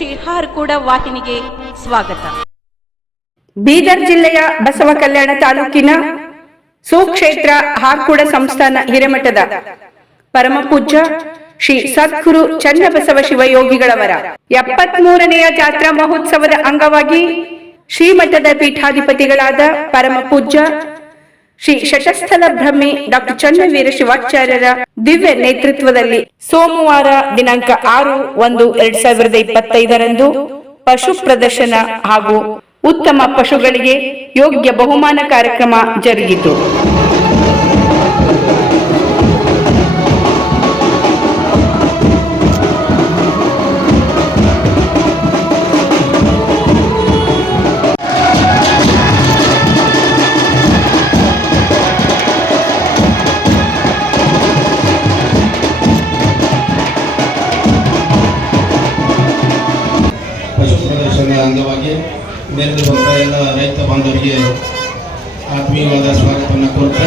ಶ್ರೀ ಹಾರ್ಕೂಡ ವಾಹಿನಿಗೆ ಸ್ವಾಗತ. ಬೀದರ್ ಜಿಲ್ಲೆಯ ಬಸವ ಕಲ್ಯಾಣ ತಾಲೂಕಿನ ಸುಕ್ಷೇತ್ರ ಹಾರ್ಕೂಡ ಸಂಸ್ಥಾನ ಹಿರೇಮಠದ ಪರಮಪೂಜ್ಯ ಶ್ರೀ ಸದ್ಗುರು ಚನ್ನಬಸವ ಶಿವಯೋಗಿಗಳವರ 73ನೇ ಜಾತ್ರಾ ಮಹೋತ್ಸವದ ಅಂಗವಾಗಿ ಶ್ರೀಮಠದ ಪೀಠಾಧಿಪತಿಗಳಾದ ಪರಮಪೂಜ್ಯ ಶ್ರೀ ಶತಸ್ಥಲ ಬ್ರಹ್ಮಿ ಡಾಕ್ಟರ್ ಚನ್ನವೀರ ಶಿವಾಚಾರ್ಯರ ದಿವ್ಯ ನೇತೃತ್ವದಲ್ಲಿ ಸೋಮವಾರ ದಿನಾಂಕ 6/1/2025 ಪಶು ಪ್ರದರ್ಶನ ಹಾಗೂ ಉತ್ತಮ ಪಶುಗಳಿಗೆ ಯೋಗ್ಯ ಬಹುಮಾನ ಕಾರ್ಯಕ್ರಮ ಜರುಗಿತು. ಪಶು ಪ್ರದರ್ಶನದ ಅಂಗವಾಗಿ ನೆರೆದು ಬಂದ ಎಲ್ಲ ರೈತ ಬಾಂಧವರಿಗೆ ಆತ್ಮೀಯವಾದ ಸ್ವಾಗತವನ್ನು ಕೋರ್ತಾ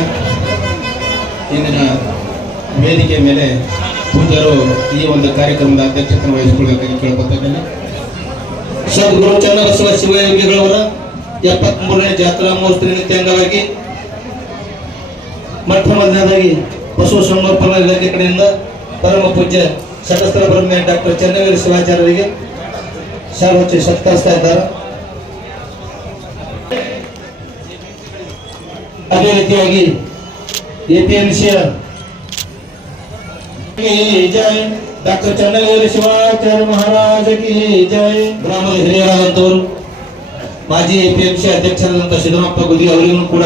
ಇಂದಿನ ವೇದಿಕೆ ಮೇಲೆ ಪೂಜಾರು ಈ ಒಂದು ಕಾರ್ಯಕ್ರಮದ ಅಧ್ಯಕ್ಷತೆಯನ್ನು ವಹಿಸಿಕೊಳ್ಳಬೇಕಾಗಿ ಕೇಳ್ಕೊತಾ ಇದ್ದೇನೆ. ಸದ್ಗುರು ಚನ್ನಬಸವ ಶಿವಯೋಗಿಗಳವರ 73ನೇ ಜಾತ್ರಾ ಮಹೋತ್ಸವ ನಿಮಿತ್ತ ಅಂಗವಾಗಿ ಮೊಟ್ಟ ಮೊದಲನೇದಾಗಿ ಪಶು ಸಂಗೋಪನಾ ಇಲಾಖೆ ಕಡೆಯಿಂದ ಪರಮ ಪೂಜ್ಯ ಶತಸ್ಥಲ ಬ್ರಹ್ಮಿ ಡಾಕ್ಟರ್ ಚನ್ನವೀರ ಶಿವಾಚಾರ್ಯರಿಗೆ ಶಾಲೋಚಿ ಸತ್ಕರಿಸ್ತಾ ಇದ್ದಾರೆ. ಅದೇ ರೀತಿಯಾಗಿ ಎಪಿಎಂಸಿಯ ಜೈ ಡಾಕ್ಟರ್ ಚನ್ನವೀರ ಶಿವಾಚಾರ್ಯ ಮಹಾರಾಜ ಕಿ ಜೈ. ಗ್ರಾಮದ ಹಿರಿಯರಾದಂತವರು ಮಾಜಿ ಎಪಿಎಂಸಿ ಅಧ್ಯಕ್ಷರಾದಂತಹ ಸಿದ್ದರಾಮಪ್ಪ ಗುದಿ ಅವರಿಗೂ ಕೂಡ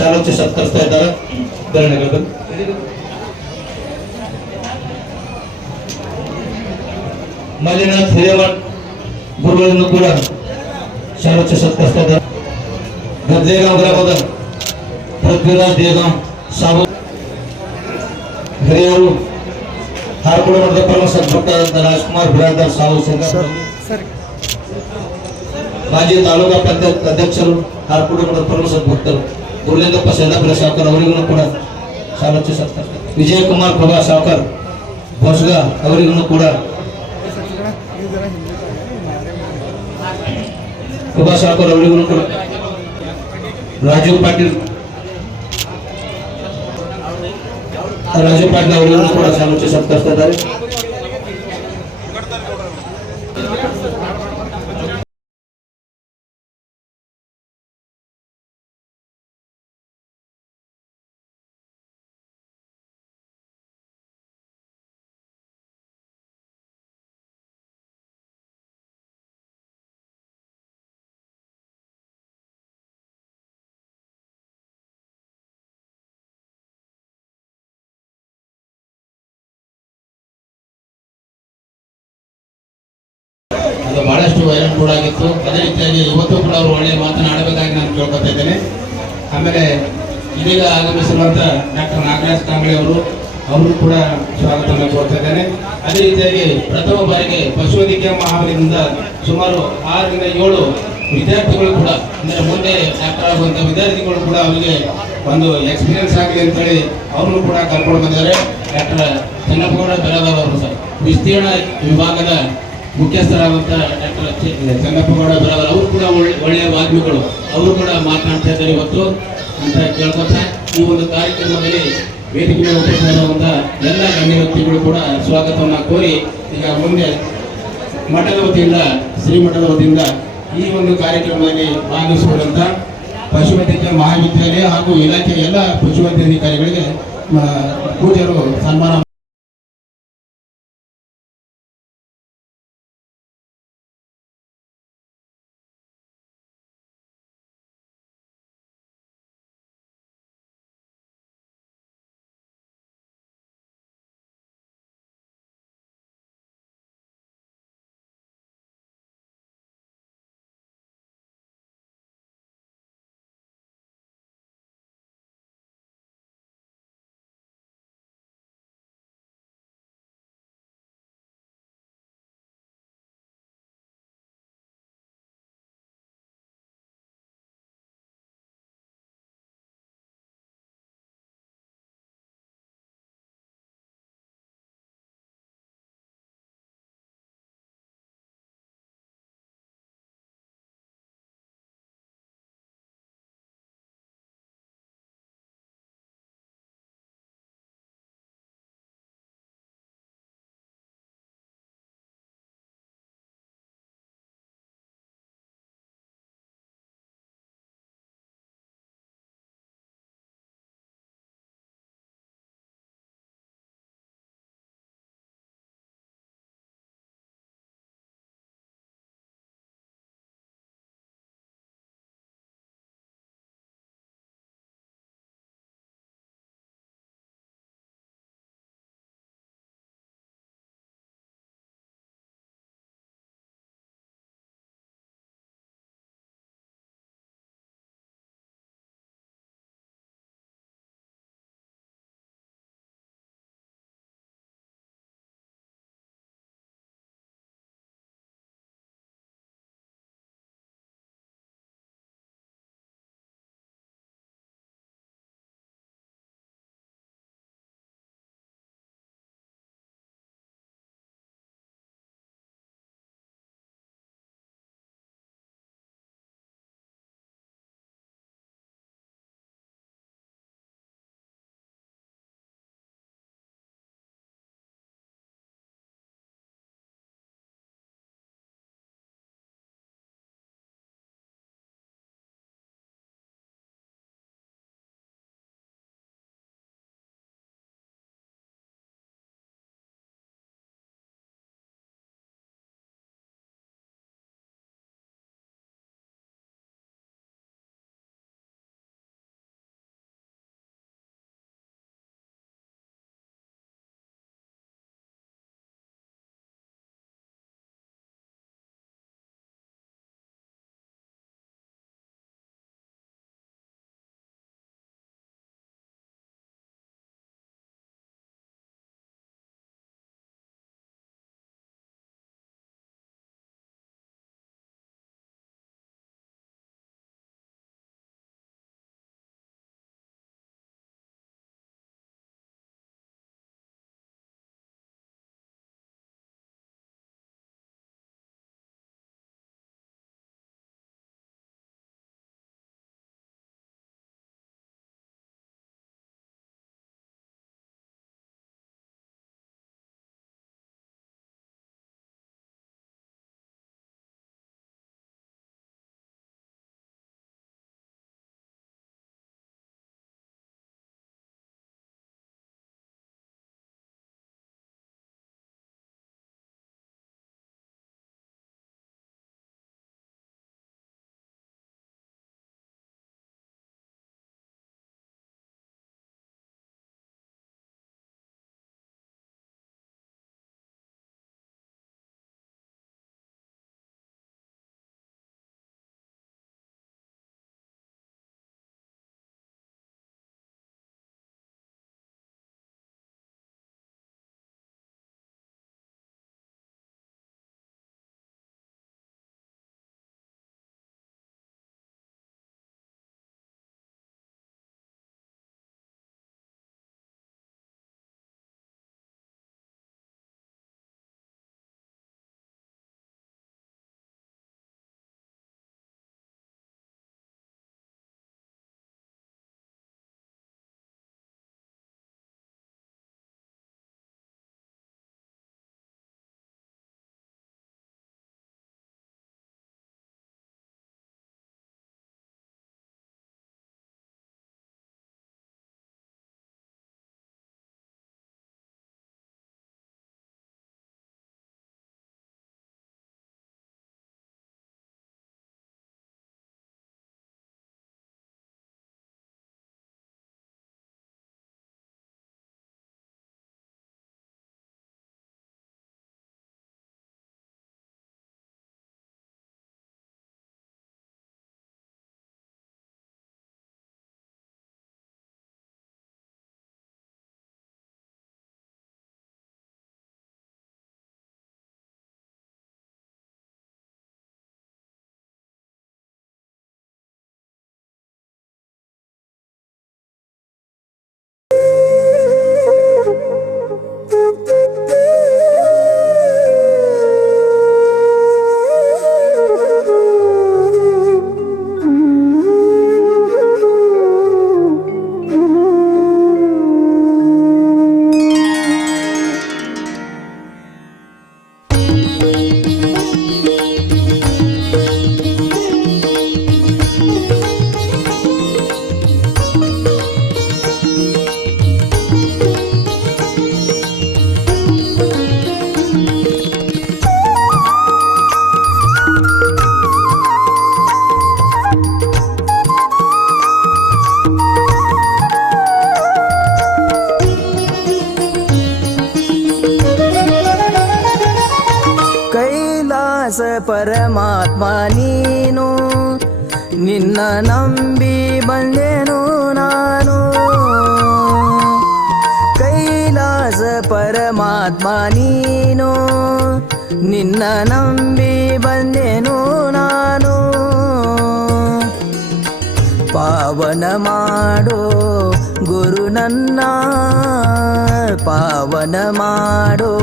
ಶಾಲೋಚಿ ಸತ್ಕರಿಸ್ತಾ ಇದ್ದಾರೆ. ಧನ್ಯವಾದಗಳು. ಮಲ್ಲಿನಾಥ್ ಹಿರೇಮಠ್ ಗುರುಗಳನ್ನು ಕೂಡ ಶಾಲೋಚಿ ಸತ್ಕರಿಸ್ತಾ ಇದ್ದಾರೆ. ಗದ್ದೇಗಾಂವ್ ಗ್ರಾಮದ ಪೃಥ್ವಿರಾಜ್ ದೇಗಾಂವ್ ಸಾವು ಹಿರಿಯರು, ಹಾರ್ಕೂಡ ಮಠದ ಪರಮ ಸದ್ಭಕ್ತರಾದ ರಾಜ್ಕುಮಾರ್ ಬಿರಾದರ್ ಸಾವು ಮಾಜಿ ತಾಲೂಕಾ ಪಂಚಾಯತ್ ಅಧ್ಯಕ್ಷರು, ಹಾರ್ಕೂಡ ಮಠದ ಪರಮ ಸದ್ಭಕ್ತರು ಗುರುಲಿಂಗಪ್ಪ ಸೇದಾಪುರ ಸಾವ್ಕರ್ ಅವರಿಗೂ ಕೂಡ ಶಾಲೋಚಿ ಸತ್ಕರಿಸ್ತಾರೆ. ವಿಜಯಕುಮಾರ್ ಪ್ರಭಾ ಸಾವ್ಕರ್ ಹೊಸಗ ಅವರಿಗೂ ಕೂಡ ಪ್ರಭಾ ಸಾವ್ಕರ್ ಅವರಿಗೂ ಕೂಡ ರಾಜು ಪಾಟೀಲ್ ಅವರಿಗೂ ಕೂಡ ಶಾಲೋಚಿ ಸತ್ಕರಿಸ್ತಾ ಇದ್ದಾರೆ. ಅದು ಬಹಳಷ್ಟು ವೈರಲ್ ಕೂಡ ಆಗಿತ್ತು. ಅದೇ ರೀತಿಯಾಗಿ ಇವತ್ತು ಕೂಡ ಅವರು ಒಳ್ಳೆಯ ಮಾತನಾಡಬೇಕಾಗಿ ನಾನು ಕೇಳ್ಕೊತಾ ಇದ್ದೇನೆ. ಆಮೇಲೆ ಇದೀಗ ಆಗಮಿಸಿರುವಂತ ಡಾಕ್ಟರ್ ನಾಗರಾಜ್ ಕಾಂಬಳೆ ಅವರು ಕೂಡ ಸ್ವಾಗತವನ್ನು ಕೋರ್ತಾ ಇದ್ದೇನೆ. ಅದೇ ರೀತಿಯಾಗಿ ಪ್ರಥಮ ಬಾರಿಗೆ ಪಶುವೈದ್ಯಕೀಯ ಮಹಾವಿದ್ಯಾಲಯದಿಂದ ಸುಮಾರು 6 ರಿಂದ 7 ವಿದ್ಯಾರ್ಥಿಗಳು ಕೂಡ ಅಂದರೆ ಮುಂದೆ ಡಾಕ್ಟರ್ ಆಗುವಂಥ ವಿದ್ಯಾರ್ಥಿಗಳು ಕೂಡ ಅವರಿಗೆ ಒಂದು ಎಕ್ಸ್ಪೀರಿಯನ್ಸ್ ಆಗಲಿ ಅಂತೇಳಿ ಅವರು ಕೂಡ ಕರ್ಕೊಂಡು ಬಂದಿದ್ದಾರೆ. ಡಾಕ್ಟರ್ ಚನ್ನಪ್ಪಗೌಡ ಬೆಳಗಾವಿ ಅವರು ಸರ್ ವಿಸ್ತೀರ್ಣ ವಿಭಾಗದ ಮುಖ್ಯಸ್ಥರಾದಂಥ ಡಾಕ್ಟರ್ ಚನ್ನಪ್ಪಗೌಡ ಬೆಳಗಾವಿ ಅವರು ಕೂಡ ಒಳ್ಳೆಯ ವಾಗ್ಮಿಗಳು, ಅವರು ಕೂಡ ಮಾತನಾಡ್ತಾ ಇದ್ದಾರೆ ಇವತ್ತು ಅಂತ ಕೇಳ್ಕೊತಾ ಈ ಒಂದು ಕಾರ್ಯಕ್ರಮದಲ್ಲಿ ವೇದಿಕೆ ಮೇಲೆ ಉಪಸ್ಥಿತರಾದಂಥ ಎಲ್ಲ ಗಣ್ಯ ವ್ಯಕ್ತಿಗಳು ಕೂಡ ಸ್ವಾಗತವನ್ನು ಕೋರಿ ಈಗ ಮುಂದೆ ಮಠದ ವತಿಯಿಂದ ಶ್ರೀಮಠದ ವತಿಯಿಂದ ಈ ಒಂದು ಕಾರ್ಯಕ್ರಮದಲ್ಲಿ ಭಾಗವಹಿಸಿರುವಂಥ ಪಶುವೈದ್ಯಕೀಯ ಮಹಾವಿದ್ಯಾಲಯ ಹಾಗೂ ಇಲಾಖೆಯ ಎಲ್ಲ ಪಶುವೈದ್ಯಾಧಿಕಾರಿಗಳಿಗೆ ಪೂಜ್ಯರು ಸನ್ಮಾನ ಕೈಲಾಸ ಪರಮಾತ್ಮ ನೀನು, ನಿನ್ನ ನಂಬಿ ಬಂದೆನು ನಾನು. ಕೈಲಾಸ ಪರಮಾತ್ಮ ನೀನು, ನಿನ್ನ ನಂಬಿ ಬಂದೆನು ನಾನು. ಪಾವನ ಮಾಡೋ ಗುರು ನನ್ನ, ಪಾವನ ಮಾಡೋ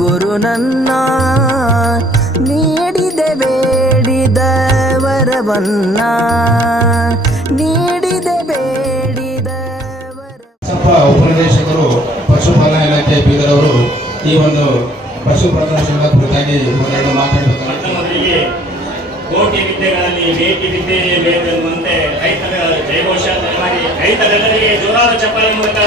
ಗುರು ನನ್ನ, ನೀಡಿದೆ ಬೇಡಿದ ವರವನ್ನ, ನೀಡಿದೆ ಬೇಡಿದ ವರ. ಸ್ವಲ್ಪ ಉಪನಿರ್ದೇಶಕರು ಪಶುಪಾಲನಾ ಇಲಾಖೆ ಬೀದರ್ ಅವರು ಈ ಒಂದು ಪಶು ಪ್ರದರ್ಶನದ ಕುರಿತಾಗಿ ಒಂದೆರಡು ಮಾತಾಡಬೇಕು. ಮೊದಲಿಗೆ ಕೋಟಿ ವಿದ್ಯೆಗಳಲ್ಲಿ ಬೇಟಿ ವಿದ್ಯೆಯೇ ಬೇರೆನ್ನುವಂತೆ ರೈತರ ಜಯಘೋಷ ಮಾಡಿ ರೈತರೆಲ್ಲರಿಗೆ ಜೋರಾದ ಚಪ್ಪಾಳೆ ಮೂಲಕ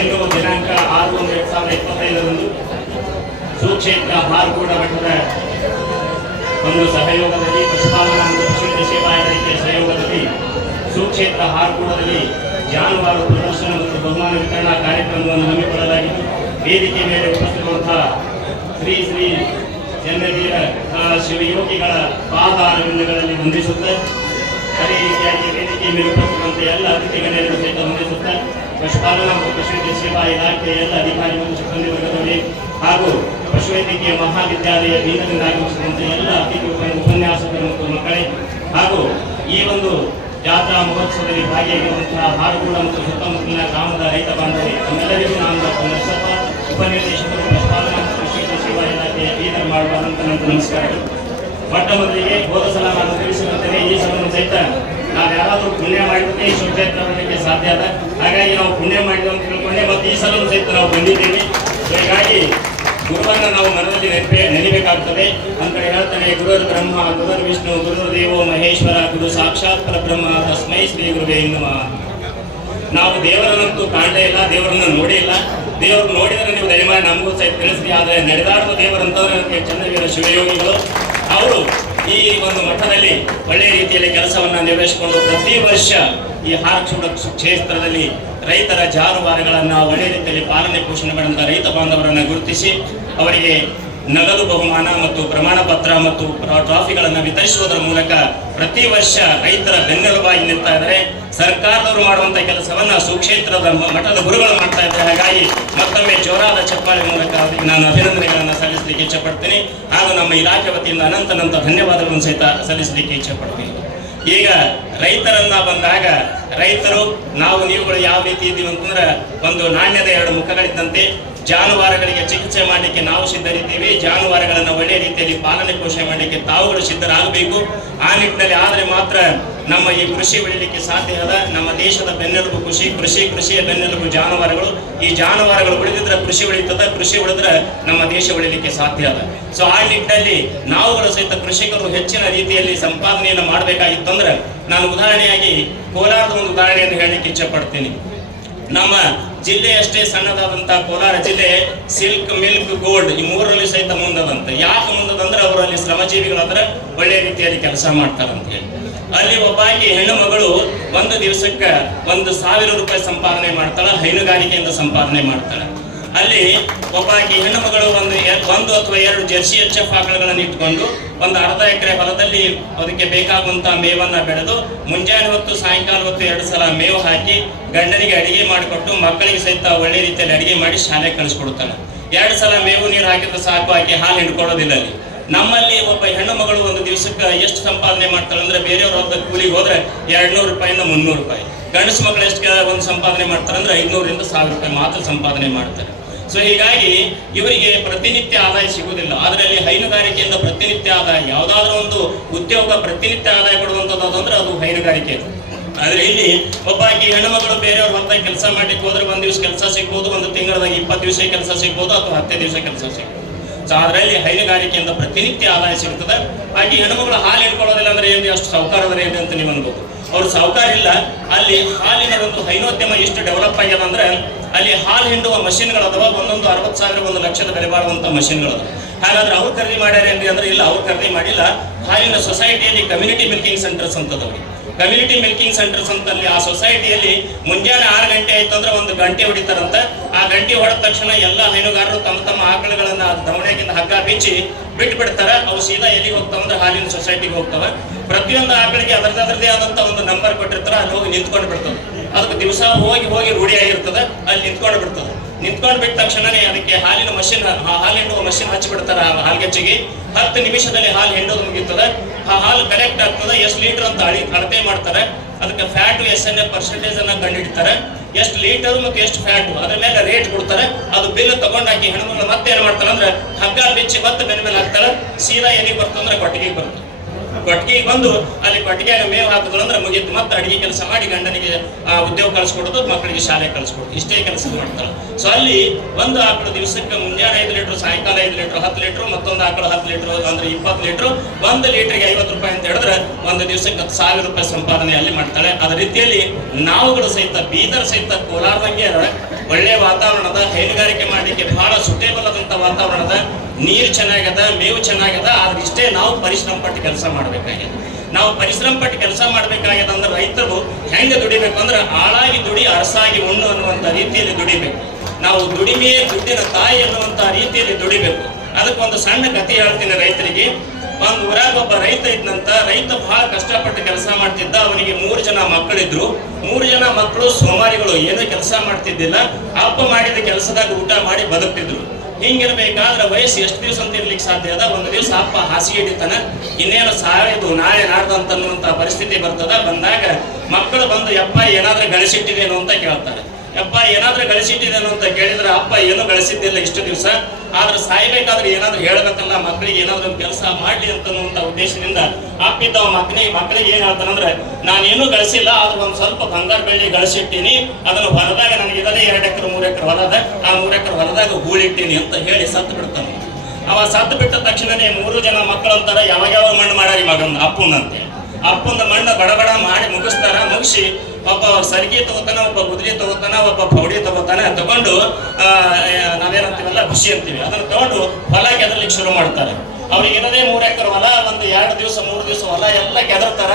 ಇಂದು ದಿನಾಂಕ 6/1/2025 ಸುಕ್ಷೇತ್ರ ಹಾರ್ಕೂಡ ಮಠದ ಒಂದು ಸಹಯೋಗದಲ್ಲಿ ಪಶುಪಾಲನಾ ಮತ್ತು ಪಶು ಸೇವಾ ಇಲಾಖೆಯ ಸಹಯೋಗದಲ್ಲಿ ಸುಕ್ಷೇತ್ರ ಹಾರ್ಕೂಡದಲ್ಲಿ ಜಾನುವಾರು ಪ್ರದರ್ಶನ ಮತ್ತು ಬಹುಮಾನ ವಿತರಣಾ ಕಾರ್ಯಕ್ರಮವನ್ನು ಹಮ್ಮಿಕೊಳ್ಳಲಾಗಿದ್ದು, ವೇದಿಕೆ ಮೇಲೆ ಉಪಸ್ಥಿತರುವಂತಹ ಶ್ರೀ ಶ್ರೀ ಜನ್ಮವೀರ ಶಿವಯೋಗಿಗಳ ಪಾದಾರವಿಂದಗಳಲ್ಲಿ ವಂದಿಸುತ್ತಾ, ಅದೇ ರೀತಿಯಾಗಿ ವೇದಿಕೆ ಮೇಲೆ ಉಪಸ್ಥಿತರುವಂತೆ ಎಲ್ಲ ಅತಿಥಿಗಣ್ಯರು ಸಹಿತ ವಂದಿಸುತ್ತಾ, ಪಶುಪಾಲನಾ ಮತ್ತು ಪಶು ಸೇವಾ ಇಲಾಖೆಯ ಎಲ್ಲ ಅಧಿಕಾರಿಗಳು ಸಿಬ್ಬಂದಿ ವರ್ಗದವರಿಗೆ ಹಾಗೂ ಪಶುವೈದ್ಯಕೀಯ ಮಹಾವಿದ್ಯಾಲಯ ಬೀದರ್ನಿಂದ ಆಗಮಿಸಿದಂತೆ ಎಲ್ಲ ಅತಿಥಿ ಉಪನ್ಯಾಸಕರು ಮತ್ತು ಮಕ್ಕಳೇ ಹಾಗೂ ಈ ಒಂದು ಜಾತ್ರಾ ಮಹೋತ್ಸವದಲ್ಲಿ ಭಾಗಿಯಾಗಿರುವಂತಹ ಹಾರುಗೂಡ ಮತ್ತು ಸುತ್ತಮುತ್ತಲಿನ ಗ್ರಾಮದ ರೈತ ಬಾಂಧವರೇ, ತಮ್ಮೆಲ್ಲರಿಗೂ ನಾನು ಡಾಕ್ಟರ್ ನರಸಪ್ಪ, ಉಪನಿರ್ದೇಶಕರು ಪಶುಪಾಲನಾ ಮತ್ತು ಪಶು ಸೇವಾ ಇಲಾಖೆಯ ಬೀದರ್ ಮಾಡುವಂತ ನನ್ನ ನಮಸ್ಕಾರಗಳು. ಮೊಟ್ಟ ಮೊದಲಿಗೆ ಹೋದ ಸಲ ನಾನು ತಿಳಿಸಿರುತ್ತೇನೆ, ಈ ಸಲವನ್ನು ಸಹಿತ ನಾವು ಯಾರಾದರೂ ಪುಣ್ಯ ಮಾಡಿದ್ರೆ ಈ ಸುಕ್ಷೇತ್ರ ಬರಲಿಕ್ಕೆ ಸಾಧ್ಯ ಅದ. ಹಾಗಾಗಿ ನಾವು ಪುಣ್ಯ ಮಾಡಿದ್ವಿ ಅಂತ ತಿಳ್ಕೊಂಡೆ ಮತ್ತು ಈ ಸಲವನ್ನು ಸಹಿತ ನಾವು ಬಂದಿದ್ದೇವೆ. ಹೀಗಾಗಿ ಗುರುವನ್ನ ನಾವು ಮನದಲ್ಲಿ ನೆನಬೇಕಾಗ್ತದೆ ಅಂತ ಹೇಳ್ತಾನೆ. ಗುರುರ್ ಬ್ರಹ್ಮ, ಗುರುರ್ ವಿಷ್ಣು, ಗುರುರ್ ದೇವೋ ಮಹೇಶ್ವರ, ಗುರು ಸಾಕ್ಷಾತ್ ಪರಬ್ರಹ್ಮ, ತಸ್ಮೈ ಶ್ರೀ ಗುರುವೇ ನಮಃ. ನಾವು ದೇವರನ್ನಂತೂ ಕಾಣಲೇ ಇಲ್ಲ, ದೇವರನ್ನ ನೋಡೇ ಇಲ್ಲ. ದೇವರು ನೋಡಿದರೆ ನೀವು ದಯಮಾಡಿ ನಮಗೂ ಸಹಿತ ತಿಳಿಸ್ರಿ. ಆದರೆ ನಡೆದಾಡುವ ದೇವರಂತವ್ರೆ ಚಂದ್ರವೀರ ಶಿವಯೋಗಿಗಳು ಅವರು ಈ ಒಂದು ಮಠದಲ್ಲಿ ಒಳ್ಳೆಯ ರೀತಿಯಲ್ಲಿ ಕೆಲಸವನ್ನು ನಿರ್ವಹಿಸಿಕೊಂಡು ಪ್ರತಿ ವರ್ಷ ಈ ಹಾರ್ಕೂಡ ಕ್ಷೇತ್ರದಲ್ಲಿ ರೈತರ ಜಾನುವಾರುಗಳನ್ನು ಒಳ್ಳೆಯ ರೀತಿಯಲ್ಲಿ ಪಾಲನೆ ಪೋಷಣೆ ಮಾಡಿದಂಥ ರೈತ ಬಾಂಧವರನ್ನು ಗುರುತಿಸಿ ಅವರಿಗೆ ನಗದು ಬಹುಮಾನ ಮತ್ತು ಪ್ರಮಾಣ ಪತ್ರ ಮತ್ತು ಟ್ರಾಫಿಗಳನ್ನು ವಿತರಿಸುವುದರ ಮೂಲಕ ಪ್ರತಿ ವರ್ಷ ರೈತರ ಬೆನ್ನೆಲುಬಾಗಿ ನಿಲ್ತಾ ಇದ್ದಾರೆ. ಸರ್ಕಾರದವರು ಮಾಡುವಂಥ ಕೆಲಸವನ್ನ ಸುಕ್ಷೇತ್ರದ ಮಠದ ಗುರುಗಳು ಮಾಡ್ತಾ ಇದ್ದಾರೆ. ಹಾಗಾಗಿ ಮತ್ತೊಮ್ಮೆ ಜೋರಾದ ಚಪ್ಪಾಳೆ ಮೂಲಕ ಅವರಿಗೆ ನಾನು ಅಭಿನಂದನೆಗಳನ್ನು ಸಲ್ಲಿಸಲಿಕ್ಕೆ ಇಚ್ಛಪಡ್ತೀನಿ. ಹಾಗೂ ನಮ್ಮ ಇಲಾಖೆ ವತಿಯಿಂದ ಅನಂತ ಧನ್ಯವಾದಗಳನ್ನು ಸಹಿತ ಸಲ್ಲಿಸಲಿಕ್ಕೆ ಇಚ್ಛಪಡ್ತೀನಿ. ಈಗ ರೈತರನ್ನ ಬಂದಾಗ ರೈತರು ನಾವು ನೀವುಗಳು ಯಾವ ರೀತಿ ಇದ್ದೀವಿ ಅಂತಂದ್ರೆ ಒಂದು ನಾಣ್ಯದ ಎರಡು ಮುಖಗಳಿದ್ದಂತೆ. ಜಾನುವಾರುಗಳಿಗೆ ಚಿಕಿತ್ಸೆ ಮಾಡಲಿಕ್ಕೆ ನಾವು ಸಿದ್ಧರಿದ್ದೀವಿ. ಜಾನುವಾರುಗಳನ್ನು ಒಳ್ಳೆಯ ರೀತಿಯಲ್ಲಿ ಪಾಲನೆ ಪೋಷಣೆ ಮಾಡಲಿಕ್ಕೆ ತಾವುಗಳು ಸಿದ್ಧರಾಗಬೇಕು. ಆ ನಿಟ್ಟಿನಲ್ಲಿ ಆದರೆ ಮಾತ್ರ ನಮ್ಮ ಈ ಕೃಷಿ ಬೆಳೀಲಿಕ್ಕೆ ಸಾಧ್ಯ ಅದ. ನಮ್ಮ ದೇಶದ ಬೆನ್ನೆಲುಬು ಕೃಷಿಯ ಬೆನ್ನೆಲುಬು ಜಾನುವಾರುಗಳು. ಈ ಜಾನುವಾರುಗಳು ಉಳಿದಿದ್ರೆ ಕೃಷಿ ಉಳಿತದ, ಕೃಷಿ ಉಳಿದ್ರೆ ನಮ್ಮ ದೇಶ ಉಳಿಲಿಕ್ಕೆ ಸಾಧ್ಯ ಅದ. ಸೊ ಆ ನಿಟ್ಟಿನಲ್ಲಿ ನಾವುಗಳು ಸಹಿತ ಕೃಷಿಕರು ಹೆಚ್ಚಿನ ರೀತಿಯಲ್ಲಿ ಸಂಪಾದನೆಯನ್ನು ಮಾಡಬೇಕಾಗಿತ್ತಂದ್ರೆ ನಾನು ಉದಾಹರಣೆಯಾಗಿ ಕೋಲಾರದ ಒಂದು ಉದಾಹರಣೆಯನ್ನು ಹೇಳಲಿಕ್ಕೆ ಇಚ್ಛಪಡ್ತೀನಿ. ನಮ್ಮ ಜಿಲ್ಲೆಯಷ್ಟೇ ಸಣ್ಣದಾದಂತಹ ಕೋಲಾರ ಜಿಲ್ಲೆ ಸಿಲ್ಕ್, ಮಿಲ್ಕ್, ಗೋಲ್ಡ್ ಈ ಮೂರರಲ್ಲಿ ಸಹಿತ ಮುಂದದಂತೆ. ಯಾಕೆ ಮುಂದದಂದ್ರೆ ಅವರಲ್ಲಿ ಶ್ರಮಜೀವಿಗಳಾದ್ರೆ ಒಳ್ಳೆ ರೀತಿಯಲ್ಲಿ ಕೆಲಸ ಮಾಡ್ತಾರಂತ ಹೇಳಿ. ಅಲ್ಲಿ ಒಬ್ಬಾಕಿ ಹೆಣ್ಣು ಮಗಳು ಒಂದು ದಿವಸಕ್ಕೆ 1,000 ರೂಪಾಯಿ ಸಂಪಾದನೆ ಮಾಡ್ತಾಳೆ, ಹೈನುಗಾರಿಕೆಯಿಂದ ಸಂಪಾದನೆ ಮಾಡ್ತಾಳೆ. ಅಲ್ಲಿ ಒಬ್ಬಾಕಿ ಹೆಣ್ಣು ಮಗಳು ಒಂದು ಅಥವಾ 2 ಜರ್ಸಿ HF ಆಕಳುಗಳನ್ನು ಇಟ್ಕೊಂಡು ಒಂದು ಅರ್ಧ ಎಕರೆ ಹೊಲದಲ್ಲಿ ಅದಕ್ಕೆ ಬೇಕಾಗುವಂತ ಮೇವನ್ನ ಬೆಳೆದು ಮುಂಜಾನೆ ಹೊತ್ತು ಸಾಯಂಕಾಲ ಹೊತ್ತು 2 ಸಲ ಮೇವು ಹಾಕಿ ಗಂಡನಿಗೆ ಅಡಿಗೆ ಮಾಡಿಕೊಟ್ಟು ಮಕ್ಕಳಿಗೆ ಸಹಿತ ಒಳ್ಳೆ ರೀತಿಯಲ್ಲಿ ಅಡಿಗೆ ಮಾಡಿ ಶಾಲೆಗೆ ಕಳಿಸ್ಕೊಡ್ತಾಳೆ. 2 ಸಲ ಮೇವು ನೀರು ಹಾಕಿದ್ರೆ ಸಾಕು, ಆಕೆ ಹಾಲು ಹಿಂಡ್ಕೊಳ್ಳೋದಿಲ್ಲ. ಅಲ್ಲಿ ನಮ್ಮಲ್ಲಿ ಒಬ್ಬ ಹೆಣ್ಣು ಮಗಳು ಒಂದು ದಿವಸಕ್ಕೆ ಎಷ್ಟು ಸಂಪಾದನೆ ಮಾಡ್ತಾಳೆ ಅಂದ್ರೆ ಬೇರೆಯವ್ರ ಹೊರದ ಕೂಲಿಗೆ ಹೋದ್ರೆ 200 ರೂಪಾಯಿಂದ 300 ರೂಪಾಯಿ. ಗಂಡಸು ಮಕ್ಕಳು ಎಷ್ಟು ಒಂದು ಸಂಪಾದನೆ ಮಾಡ್ತಾರೆ ಅಂದ್ರೆ 500ರಿಂದ 1000 ರೂಪಾಯಿ ಮಾತ್ರ ಸಂಪಾದನೆ ಮಾಡ್ತಾರೆ. ಸೊ ಹೀಗಾಗಿ ಇವರಿಗೆ ಪ್ರತಿನಿತ್ಯ ಆದಾಯ ಸಿಗುವುದಿಲ್ಲ. ಅದರಲ್ಲಿ ಹೈನುಗಾರಿಕೆಯಿಂದ ಪ್ರತಿನಿತ್ಯ ಆದಾಯ, ಯಾವುದಾದ್ರೂ ಒಂದು ಉದ್ಯೋಗ ಪ್ರತಿನಿತ್ಯ ಆದಾಯ ಕೊಡುವಂಥದ್ದು ಅಂದ್ರೆ ಅದು ಹೈನುಗಾರಿಕೆ. ಆದ್ರೆ ಇಲ್ಲಿ ಒಬ್ಬಾಕಿ ಹೆಣ್ಣುಮಗಳು ಬೇರೆಯವ್ರ ಹೊತ್ತಾಗಿ ಕೆಲಸ ಮಾಡ್ಲಿಕ್ಕೆ ಹೋದ್ರೆ 1 ದಿವಸ ಕೆಲಸ ಸಿಗ್ಬೋದು, ಒಂದು ತಿಂಗಳದಾಗ 20 ದಿವಸ ಕೆಲಸ ಸಿಗ್ಬೋದು, ಅಥವಾ 10 ದಿವಸ ಕೆಲಸ ಸಿಗ್ಬೋದು. ಸೊ ಅದರಲ್ಲಿ ಹೈನುಗಾರಿಕೆಯಿಂದ ಪ್ರತಿನಿತ್ಯ ಆದಾಯ ಸಿಗ್ತದೆ. ಹಾಗೆ ಹೆಣ್ಣುಮಗಳು ಹಾಲು ಹಿಡ್ಕೊಳ್ಳೋದಿಲ್ಲ ಅಂದ್ರೆ ಏನು, ಅಷ್ಟು ಸಾಹುಕಾರವರೇ ಇದೆ ಅಂತ ನೀವು ಅನ್ಬೋದು. ಅವ್ರು ಸಾಹುಕಾರ ಇಲ್ಲ. ಅಲ್ಲಿ ಹಾಲಿನ ಒಂದು ಹೈನೋದ್ಯಮ ಎಷ್ಟು ಡೆವಲಪ್ ಆಗ್ಯದ ಅಂದ್ರೆ ಅಲ್ಲಿ ಹಾಲು ಹಿಂಡುವ ಮಷಿನ್ಗಳು ಅದಾವ, ಒಂದೊಂದು 60,000 1 ಲಕ್ಷದ ಬೆಲೆ ಬಾಳುವಂತ ಮಷಿನ್ಗಳು. ಹಾಗಾದ್ರೆ ಅವ್ರು ಖರೀದಿ ಮಾಡ್ಯಾರೇನ್ರಿ ಅಂದ್ರೆ ಇಲ್ಲ, ಅವ್ರು ಖರೀದಿ ಮಾಡಿಲ್ಲ. ಹಾಲಿನ ಸೊಸೈಟಿಯಲ್ಲಿ ಕಮ್ಯುನಿಟಿ ಮಿಲ್ಕಿಂಗ್ ಸೆಂಟರ್ಸ್ ಅಂತದವ್ರಿ. ಕಮ್ಯುನಿಟಿ ಮಿಲ್ಕಿಂಗ್ ಸೆಂಟರ್ಸ್ ಅಂತಲ್ಲಿ ಆ ಸೊಸೈಟಿಯಲ್ಲಿ ಮುಂಜಾನೆ 6 ಗಂಟೆ ಆಯ್ತು ಅಂದ್ರೆ 1 ಗಂಟೆ ಹೊಡಿತಾರಂತ. ಆ ಗಂಟೆ ಹೊಡೆದ ತಕ್ಷಣ ಎಲ್ಲ ಹೈನುಗಾರರು ತಮ್ಮ ಆಕಳುಗಳನ್ನ ಮ್ಯಾಗಿಂದ ಹಗ್ಗ ಬಿಚ್ಚಿ ಬಿಟ್ಟು ಬಿಡ್ತಾರೆ. ಅವು ಸೀದಾ ಎಲ್ಲಿಗೆ ಹೋಗ್ತಾವ ಅಂದ್ರೆ ಹಾಲಿನ ಸೊಸೈಟಿಗೆ ಹೋಗ್ತಾವ. ಪ್ರತಿಯೊಂದು ಆಕಳಿಗೆ ಅದರದೇ ಆದಂತ ಒಂದು ನಂಬರ್ ಕೊಟ್ಟಿರ್ತಾರೆ, ಅಲ್ಲಿ ಹೋಗಿ ನಿಂತ್ಕೊಂಡು ಬಿಡ್ತದೆ. ಅದಕ್ಕೆ ದಿವಸ ಹೋಗಿ ಹೋಗಿ ರೂಢಿ ಆಗಿರ್ತದೆ, ಅಲ್ಲಿ ನಿಂತ್ಕೊಂಡು ಬಿಡ್ತದೆ. ನಿಂತ್ಕೊಂಡು ಬಿಟ್ಟ ತಕ್ಷಣನೇ ಅದಕ್ಕೆ ಹಾಲಿನ ಮಷಿನ್, ಹಾಲು ಹಿಂಡುವ ಮಷಿನ್ ಹಚ್ಚಿ ಬಿಡ್ತಾರೆ. ಆ ಹಾಲ್ಗೆಜ್ಜಿಗೆ 10 ನಿಮಿಷದಲ್ಲಿ ಹಾಲು ಹಿಂಡೋದು ಮುಗಿತದೆ. ಆ ಹಾಲು ಕರೆಕ್ಟ್ ಆಗ್ತದೆ, ಎಷ್ಟು ಲೀಟರ್ ಅಂತ ಅಳತೆ ಮಾಡ್ತಾರೆ. ಅದಕ್ಕೆ ಫ್ಯಾಟು SNF% ಅನ್ನ ಕಂಡಿಡ್ತಾರೆ. ಎಷ್ಟು ಲೀಟರ್ ಮತ್ತು ಎಷ್ಟು ಫ್ಯಾಟು ಅದ್ರ ಮೇಲೆ ರೇಟ್ ಕೊಡ್ತಾರೆ. ಅದು ಬಿಲ್ ತಗೊಂಡಾಕಿ ಹೆಣ್ಮಕ್ಳು ಮತ್ತೆ ಏನ್ ಮಾಡ್ತಾರೆ ಅಂದ್ರೆ ಹಗ್ಗ ಬಿಚ್ಚಿ ಮತ್ತೆ ಬೆನ್ನ ಮೇಲೆ ಹಾಕ್ತಾರೆ. ಸೀದಾ ಎಲ್ಲಿಗೆ ಬರ್ತಂದ್ರೆ ಕೊಟ್ಟಿಗೆ ಬರುತ್ತೆ. ಕೊಟ್ಟಿಗೆ ಬಂದು ಅಲ್ಲಿ ಕೊಟ್ಟಿಗೆ ಮೇವು ಹಾಕಿದ್ರು ಅಂದ್ರೆ ಮುಗಿತು. ಮತ್ತೆ ಅಡಿಗೆ ಕೆಲಸ ಮಾಡಿ ಗಂಡನಿಗೆ ಉದ್ಯೋಗ ಕಳಿಸ್ಕೊಡೋದು, ಮಕ್ಕಳಿಗೆ ಶಾಲೆ ಕಳಿಸ್ಕೊಡೋದು, ಇಷ್ಟೇ ಕೆಲಸ ಮಾಡ್ತಾರೆ. ಸೊ ಅಲ್ಲಿ ಒಂದು ಆಕಳು ದಿವಸಕ್ಕೆ ಮುಂಜಾನೆ 5 ಲೀಟರ್, ಸಾಯಂಕಾಲ 5 ಲೀಟರ್, 10 ಲೀಟರ್, ಮತ್ತೊಂದು ಆಕಳು 10 ಲೀಟರ್ ಅಂದ್ರೆ 20 ಲೀಟರ್. 1 ಲೀಟರ್ಗೆ 50 ರೂಪಾಯಿ ಅಂತ ಹೇಳಿದ್ರೆ ಒಂದು ದಿವಸಕ್ಕೆ 1000 ರೂಪಾಯಿ ಸಂಪಾದನೆ ಅಲ್ಲಿ ಮಾಡ್ತಾಳೆ. ಅದೇ ರೀತಿಯಲ್ಲಿ ನಾವುಗಳು ಸಹಿತ, ಬೀದರ್ ಸಹಿತ ಕೋಲಾರದಂಗೆ ಒಳ್ಳೆ ವಾತಾವರಣದ, ಹೈನುಗಾರಿಕೆ ಮಾಡಲಿಕ್ಕೆ ಬಹಳ ಸುಟೇಬಲ್ ಆದಂತ ವಾತಾವರಣದ, ನೀರು ಚೆನ್ನಾಗದ, ಮೇವು ಚೆನ್ನಾಗದ. ಆದ್ರೆ ಇಷ್ಟೇ ನಾವು ಪರಿಶ್ರಮ ಪಟ್ಟು ಕೆಲಸ ಮಾಡಬೇಕಾಗಿದೆ. ನಾವು ಪರಿಶ್ರಮ ಪಟ್ಟು ಕೆಲಸ ಮಾಡಬೇಕಾಗಿದೆ ಅಂದ್ರೆ ರೈತರು ಹೆಂಗೆ ದುಡಿಬೇಕು ಅಂದ್ರೆ ಆಳಾಗಿ ದುಡಿ ಅರಸಾಗಿ ಉಣ್ಣು ಅನ್ನುವಂಥ ರೀತಿಯಲ್ಲಿ ದುಡಿಬೇಕು. ನಾವು ದುಡಿಮೆಯೇ ದುಡ್ಡಿನ ತಾಯಿ ಅನ್ನುವಂಥ ರೀತಿಯಲ್ಲಿ ದುಡಿಬೇಕು. ಅದಕ್ಕೊಂದು ಸಣ್ಣ ಕಥೆ ಹೇಳ್ತೀನಿ ರೈತರಿಗೆ. ಒಂದು ಊರಾಗ ಒಬ್ಬ ರೈತ ಇದ್ನಂತ. ರೈತ ಬಹಳ ಕಷ್ಟಪಟ್ಟು ಕೆಲಸ ಮಾಡ್ತಿದ್ದ. ಅವನಿಗೆ 3 ಜನ ಮಕ್ಕಳಿದ್ರು. 3 ಜನ ಮಕ್ಕಳು ಸೋಮಾರಿಗಳು, ಏನೂ ಕೆಲಸ ಮಾಡ್ತಿದ್ದಿಲ್ಲ. ಅಪ್ಪ ಮಾಡಿದ ಕೆಲಸದಾಗ ಊಟ ಮಾಡಿ ಬದುಕ್ತಿದ್ರು. ಹಿಂಗಿರ್ಬೇಕಾದ್ರೆ ವಯಸ್ಸು ಎಷ್ಟು ದಿವಸ ಅಂತ ಇರ್ಲಿಕ್ಕೆ ಸಾಧ್ಯ ಅದ? ಒಂದು ದಿವಸ ಅಪ್ಪ ಹಾಸಿಗೆ ಹಿಡಿತಾನ, ಇನ್ನೇನು ಸಾಯೋದು ನಾಳೆ ನಾಡ್ದು ಅಂತನ್ನುವಂತ ಪರಿಸ್ಥಿತಿ ಬರ್ತದ. ಬಂದಾಗ ಮಕ್ಕಳು ಬಂದು ಯಪ್ಪ ಏನಾದ್ರೂ ಗಳಿಸಿಟ್ಟಿದೇನು ಅಂತ ಕೇಳ್ತಾರೆ. ಯಪ್ಪ ಏನಾದ್ರೂ ಗಳಿಸಿಟ್ಟಿದೇನು ಅಂತ ಕೇಳಿದ್ರೆ ಅಪ್ಪ ಏನೂ ಗಳಿಸಿದ್ದಿಲ್ಲ ಇಷ್ಟು ದಿವಸ, ಆದ್ರೆ ಸಾಯ್ಬೇಕಾದ್ರೆ ಏನಾದ್ರೂ ಹೇಳ್ಬೇಕಲ್ಲ, ಮಕ್ಕಳಿಗೆ ಏನಾದ್ರೂ ಒಂದು ಕೆಲಸ ಮಾಡ್ಲಿ ಅಂತನ್ನುವಂತ ಉದ್ದೇಶದಿಂದ ಅಪ್ಪಿದ್ದವ ಮಕ್ಕಳಿಗೆ ಏನ್ ಹೇಳ್ತಾನಂದ್ರೆ, ನಾನೇನು ಗಳಿಸಿಲ್ಲ, ಆದ್ರೆ ಒಂದ್ ಸ್ವಲ್ಪ ಬಂಗಾರ ಬೆಳ್ಳಿ ಗಳಿಸಿಟ್ಟಿನಿ, ಅದನ್ನು ಹೊಲದಾಗ ನನಗೆ ಇರೋದೇ 2 ಎಕರೆ 3 ಎಕರೆ ಹೊಲದ, ಆ 3 ಎಕರೆ ಹೊಲದಾಗ ಹೂಳಿಟ್ಟಿನಿ ಅಂತ ಹೇಳಿ ಸತ್ತು ಬಿಡ್ತಾನೆ. ಅವ ಸತ್ತು ಬಿಟ್ಟ ತಕ್ಷಣನೇ 3 ಜನ ಮಕ್ಕಳು ಅಂತಾರ, ಯಾವ ಮಣ್ಣು ಮಾಡಾರಿ ಮಗನ್ ಅಪ್ಪನಂತೆ. ಅಪ್ಪನ ಮಣ್ಣು ಬಡಬಡ ಮಾಡಿ ಮುಗಿಸ್ತಾರ. ಮುಗಿಸಿ ಒಬ್ಬ ಸರಿಗೆ ತಗೋತಾನ, ಒಬ್ಬ ಗುದ್ಲಿ ತಗೋತಾನ, ಒಬ್ಬ ಪೌಡಿ ತಗೋತಾನೆ. ತಗೊಂಡು ನಾವೇನಂತೀವಲ್ಲ ಖುಷಿ ಅಂತೀವಿ, ಅದನ್ನ ತಗೊಂಡು ಹೊಲ ಕೆದರ್ಲಿಕ್ಕೆ ಶುರು ಮಾಡ್ತಾರೆ. ಅವ್ರಿಗೆ ಇರೋದೇ 3 ಎಕರೆ ಹೊಲ. ಒಂದು 2 ದಿವಸ 3 ದಿವಸ ಹೊಲ ಎಲ್ಲ ಕೆದರ್ತಾರ.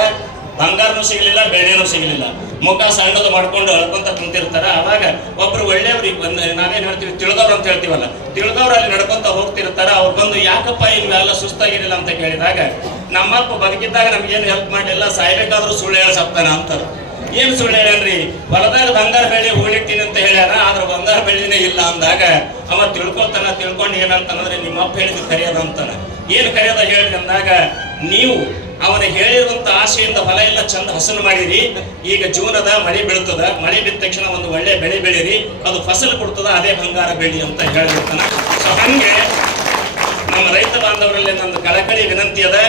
ಬಂಗಾರನೂ ಸಿಗಲಿಲ್ಲ, ಬೆಳೆನೂ ಸಿಗಲಿಲ್ಲ. ಮುಖ ಸಣ್ಣದು ಮಾಡ್ಕೊಂಡು ಅಳ್ಕೊಂತ ಕುಂತಿರ್ತಾರ. ಅವಾಗ ಒಬ್ರು ಒಳ್ಳೆಯವ್ರಿಗೆ, ನಾವೇನ್ ಹೇಳ್ತೀವಿ ತಿಳಿದವ್ರು ಅಂತ ಹೇಳ್ತೀವಲ್ಲ, ತಿಳಿದವ್ರು ಅಲ್ಲಿ ನಡ್ಕೊಂತ ಹೋಗ್ತಿರ್ತಾರ. ಅವ್ರು ಬಂದು ಯಾಕಪ್ಪ ಇವೆಲ್ಲ ಸುಸ್ತಾಗಿರಲಿಲ್ಲ ಅಂತ ಕೇಳಿದಾಗ, ನಮ್ಮಪ್ಪ ಬದುಕಿದ್ದಾಗ ನಮ್ಗೇನು ಹೆಲ್ಪ್ ಮಾಡಲಿಲ್ಲ, ಸಾಯ್ಬೇಕಾದ್ರೂ ಸುಳ್ಳು ಹೇಳ ಸತ್ತಾನ ಅಂತಾರ. ಏನ್ ಸುಳ್ಳು ಹೇಳ್ಯಾನ್ರಿ? ಹೊಲದಾಗ ಬಂಗಾರ ಬೆಳ್ಳಿ ಹೂಳಿಟ್ಟಿನಿ ಅಂತ ಹೇಳ್ಯಾರ, ಆದ್ರೆ ಬಂಗಾರ ಬೆಳ್ಳಿನೇ ಇಲ್ಲ ಅಂದಾಗ ಅವ ತಿಳ್ಕೊಂಡು ಏನಂತಾನಂದ್ರೆ, ನಿಮ್ಮಪ್ಪ ಹೇಳಿದ ಕರೆಯೋದ ಅಂತಾನ. ಏನ್ ಕರೆಯೋದ ಹೇಳ್ರಿ ಅಂದಾಗ, ನೀವು ಅವನ ಹೇಳಿರುವಂತ ಆಸೆಯಿಂದ ಹೊಲ ಎಲ್ಲ ಚಂದ ಹಸನು ಮಾಡಿರಿ. ಈಗ ಜೂನದ ಮಳೆ ಬೀಳ್ತದ, ಮಳೆ ಬಿದ್ದ ತಕ್ಷಣ ಒಂದು ಒಳ್ಳೆ ಬೆಳೆ ಬೆಳೀರಿ, ಅದು ಫಸಲು ಕೊಡ್ತದ, ಅದೇ ಬಂಗಾರ ಬೆಳಿ ಅಂತ ಹೇಳಿರ್ತಾನ. ಸೊ ಹಂಗೆ ನಮ್ಮ ರೈತ ಬಾಂಧವರಲ್ಲಿ ನಂದು ಕಳಕಳಿ ವಿನಂತಿ ಅದ,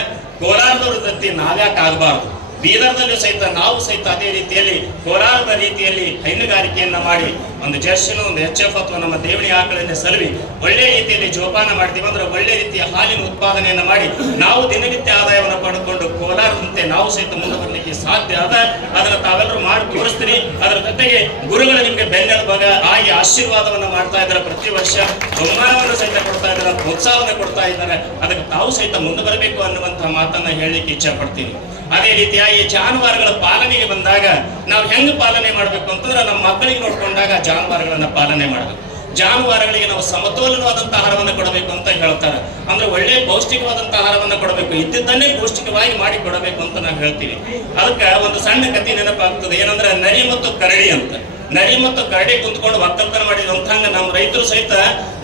ಕೋಲಾರದವ್ರ ಜೊತೆ ನಾವ್ಯಾಕೆ ಆಗಬಾರ್ದು? ಬೀದರ್ದಲ್ಲೂ ಸಹಿತ ನಾವು ಸಹಿತ ಅದೇ ರೀತಿಯಲ್ಲಿ ಕೋಲಾರದ ರೀತಿಯಲ್ಲಿ ಹೈನುಗಾರಿಕೆಯನ್ನ ಮಾಡಿ ಒಂದು ಜರ್ಸಿನ ಒಂದು HF ಅಥವಾ ನಮ್ಮ ದೇವಣಿ ಆಕಳನ್ನ ಸಲುವಿ ಒಳ್ಳೆ ರೀತಿಯಲ್ಲಿ ಜೋಪಾನ ಮಾಡ್ತೀವಿ ಅಂದ್ರೆ ಒಳ್ಳೆ ರೀತಿಯ ಹಾಲಿನ ಉತ್ಪಾದನೆಯನ್ನ ಮಾಡಿ ನಾವು ದಿನನಿತ್ಯ ಆದಾಯವನ್ನು ಪಡೆದುಕೊಂಡು ಕೋಲಾರದಂತೆ ನಾವು ಸಹಿತ ಮುಂದೆ ಬರಲಿಕ್ಕೆ ಸಾಧ್ಯ ಅದ. ಅದನ್ನ ತಾವೆಲ್ಲರೂ ಮಾಡಿ ತೋರಿಸ್ತೀರಿ. ಅದರ ಜೊತೆಗೆ ಗುರುಗಳು ನಿಮಗೆ ಬೆನ್ನೆಲುಬಾಗ ಆಗಿ ಆಶೀರ್ವಾದವನ್ನ ಮಾಡ್ತಾ ಇದ್ದಾರೆ. ಪ್ರತಿ ವರ್ಷ ಬಹುಮಾನವನ್ನು ಸಹಿತ ಕೊಡ್ತಾ ಇದ್ದಾರೆ, ಪ್ರೋತ್ಸಾಹವನ್ನು ಕೊಡ್ತಾ ಇದ್ದಾರೆ. ಅದಕ್ಕೆ ತಾವು ಸಹಿತ ಮುಂದೆ ಬರಬೇಕು ಅನ್ನುವಂತಹ ಮಾತನ್ನ ಹೇಳಲಿಕ್ಕೆ ಇಚ್ಛೆ ಪಡ್ತೀನಿ. ಅದೇ ರೀತಿಯಾಗಿ ಜಾನುವಾರುಗಳ ಪಾಲನೆಗೆ ಬಂದಾಗ ನಾವು ಹೆಂಗ್ ಪಾಲನೆ ಮಾಡ್ಬೇಕು ಅಂತಂದ್ರೆ, ನಮ್ಮ ಮಕ್ಕಳಿಗೆ ನೋಡ್ಕೊಂಡಾಗ ಜಾನುವಾರುಗಳನ್ನ ಪಾಲನೆ ಮಾಡಬೇಕು. ಜಾನುವಾರುಗಳಿಗೆ ನಾವು ಸಮತೋಲನವಾದಂತಹ ಆಹಾರವನ್ನು ಕೊಡಬೇಕು ಅಂತ ಹೇಳ್ತಾರೆ. ಅಂದ್ರೆ ಒಳ್ಳೆ ಪೌಷ್ಟಿಕವಾದಂತಹ ಆಹಾರವನ್ನು ಕೊಡಬೇಕು, ಇದ್ದಿದ್ದನ್ನೇ ಪೌಷ್ಟಿಕವಾಗಿ ಮಾಡಿ ಕೊಡಬೇಕು ಅಂತ ನಾವು ಹೇಳ್ತೀವಿ. ಅದಕ್ಕೆ ಒಂದು ಸಣ್ಣ ಕಥೆ ನೆನಪಾಗ್ತದೆ. ಏನಂದ್ರೆ ನರಿ ಮತ್ತು ಕರಡಿ ಅಂತ. ನರಿ ಮತ್ತು ಕರಡಿ ಕುಂತ್ಕೊಂಡು ಒಕ್ಕಲ್ತನ ಮಾಡಿದಂತಂಗ ನಮ್ಮ ರೈತರು ಸಹಿತ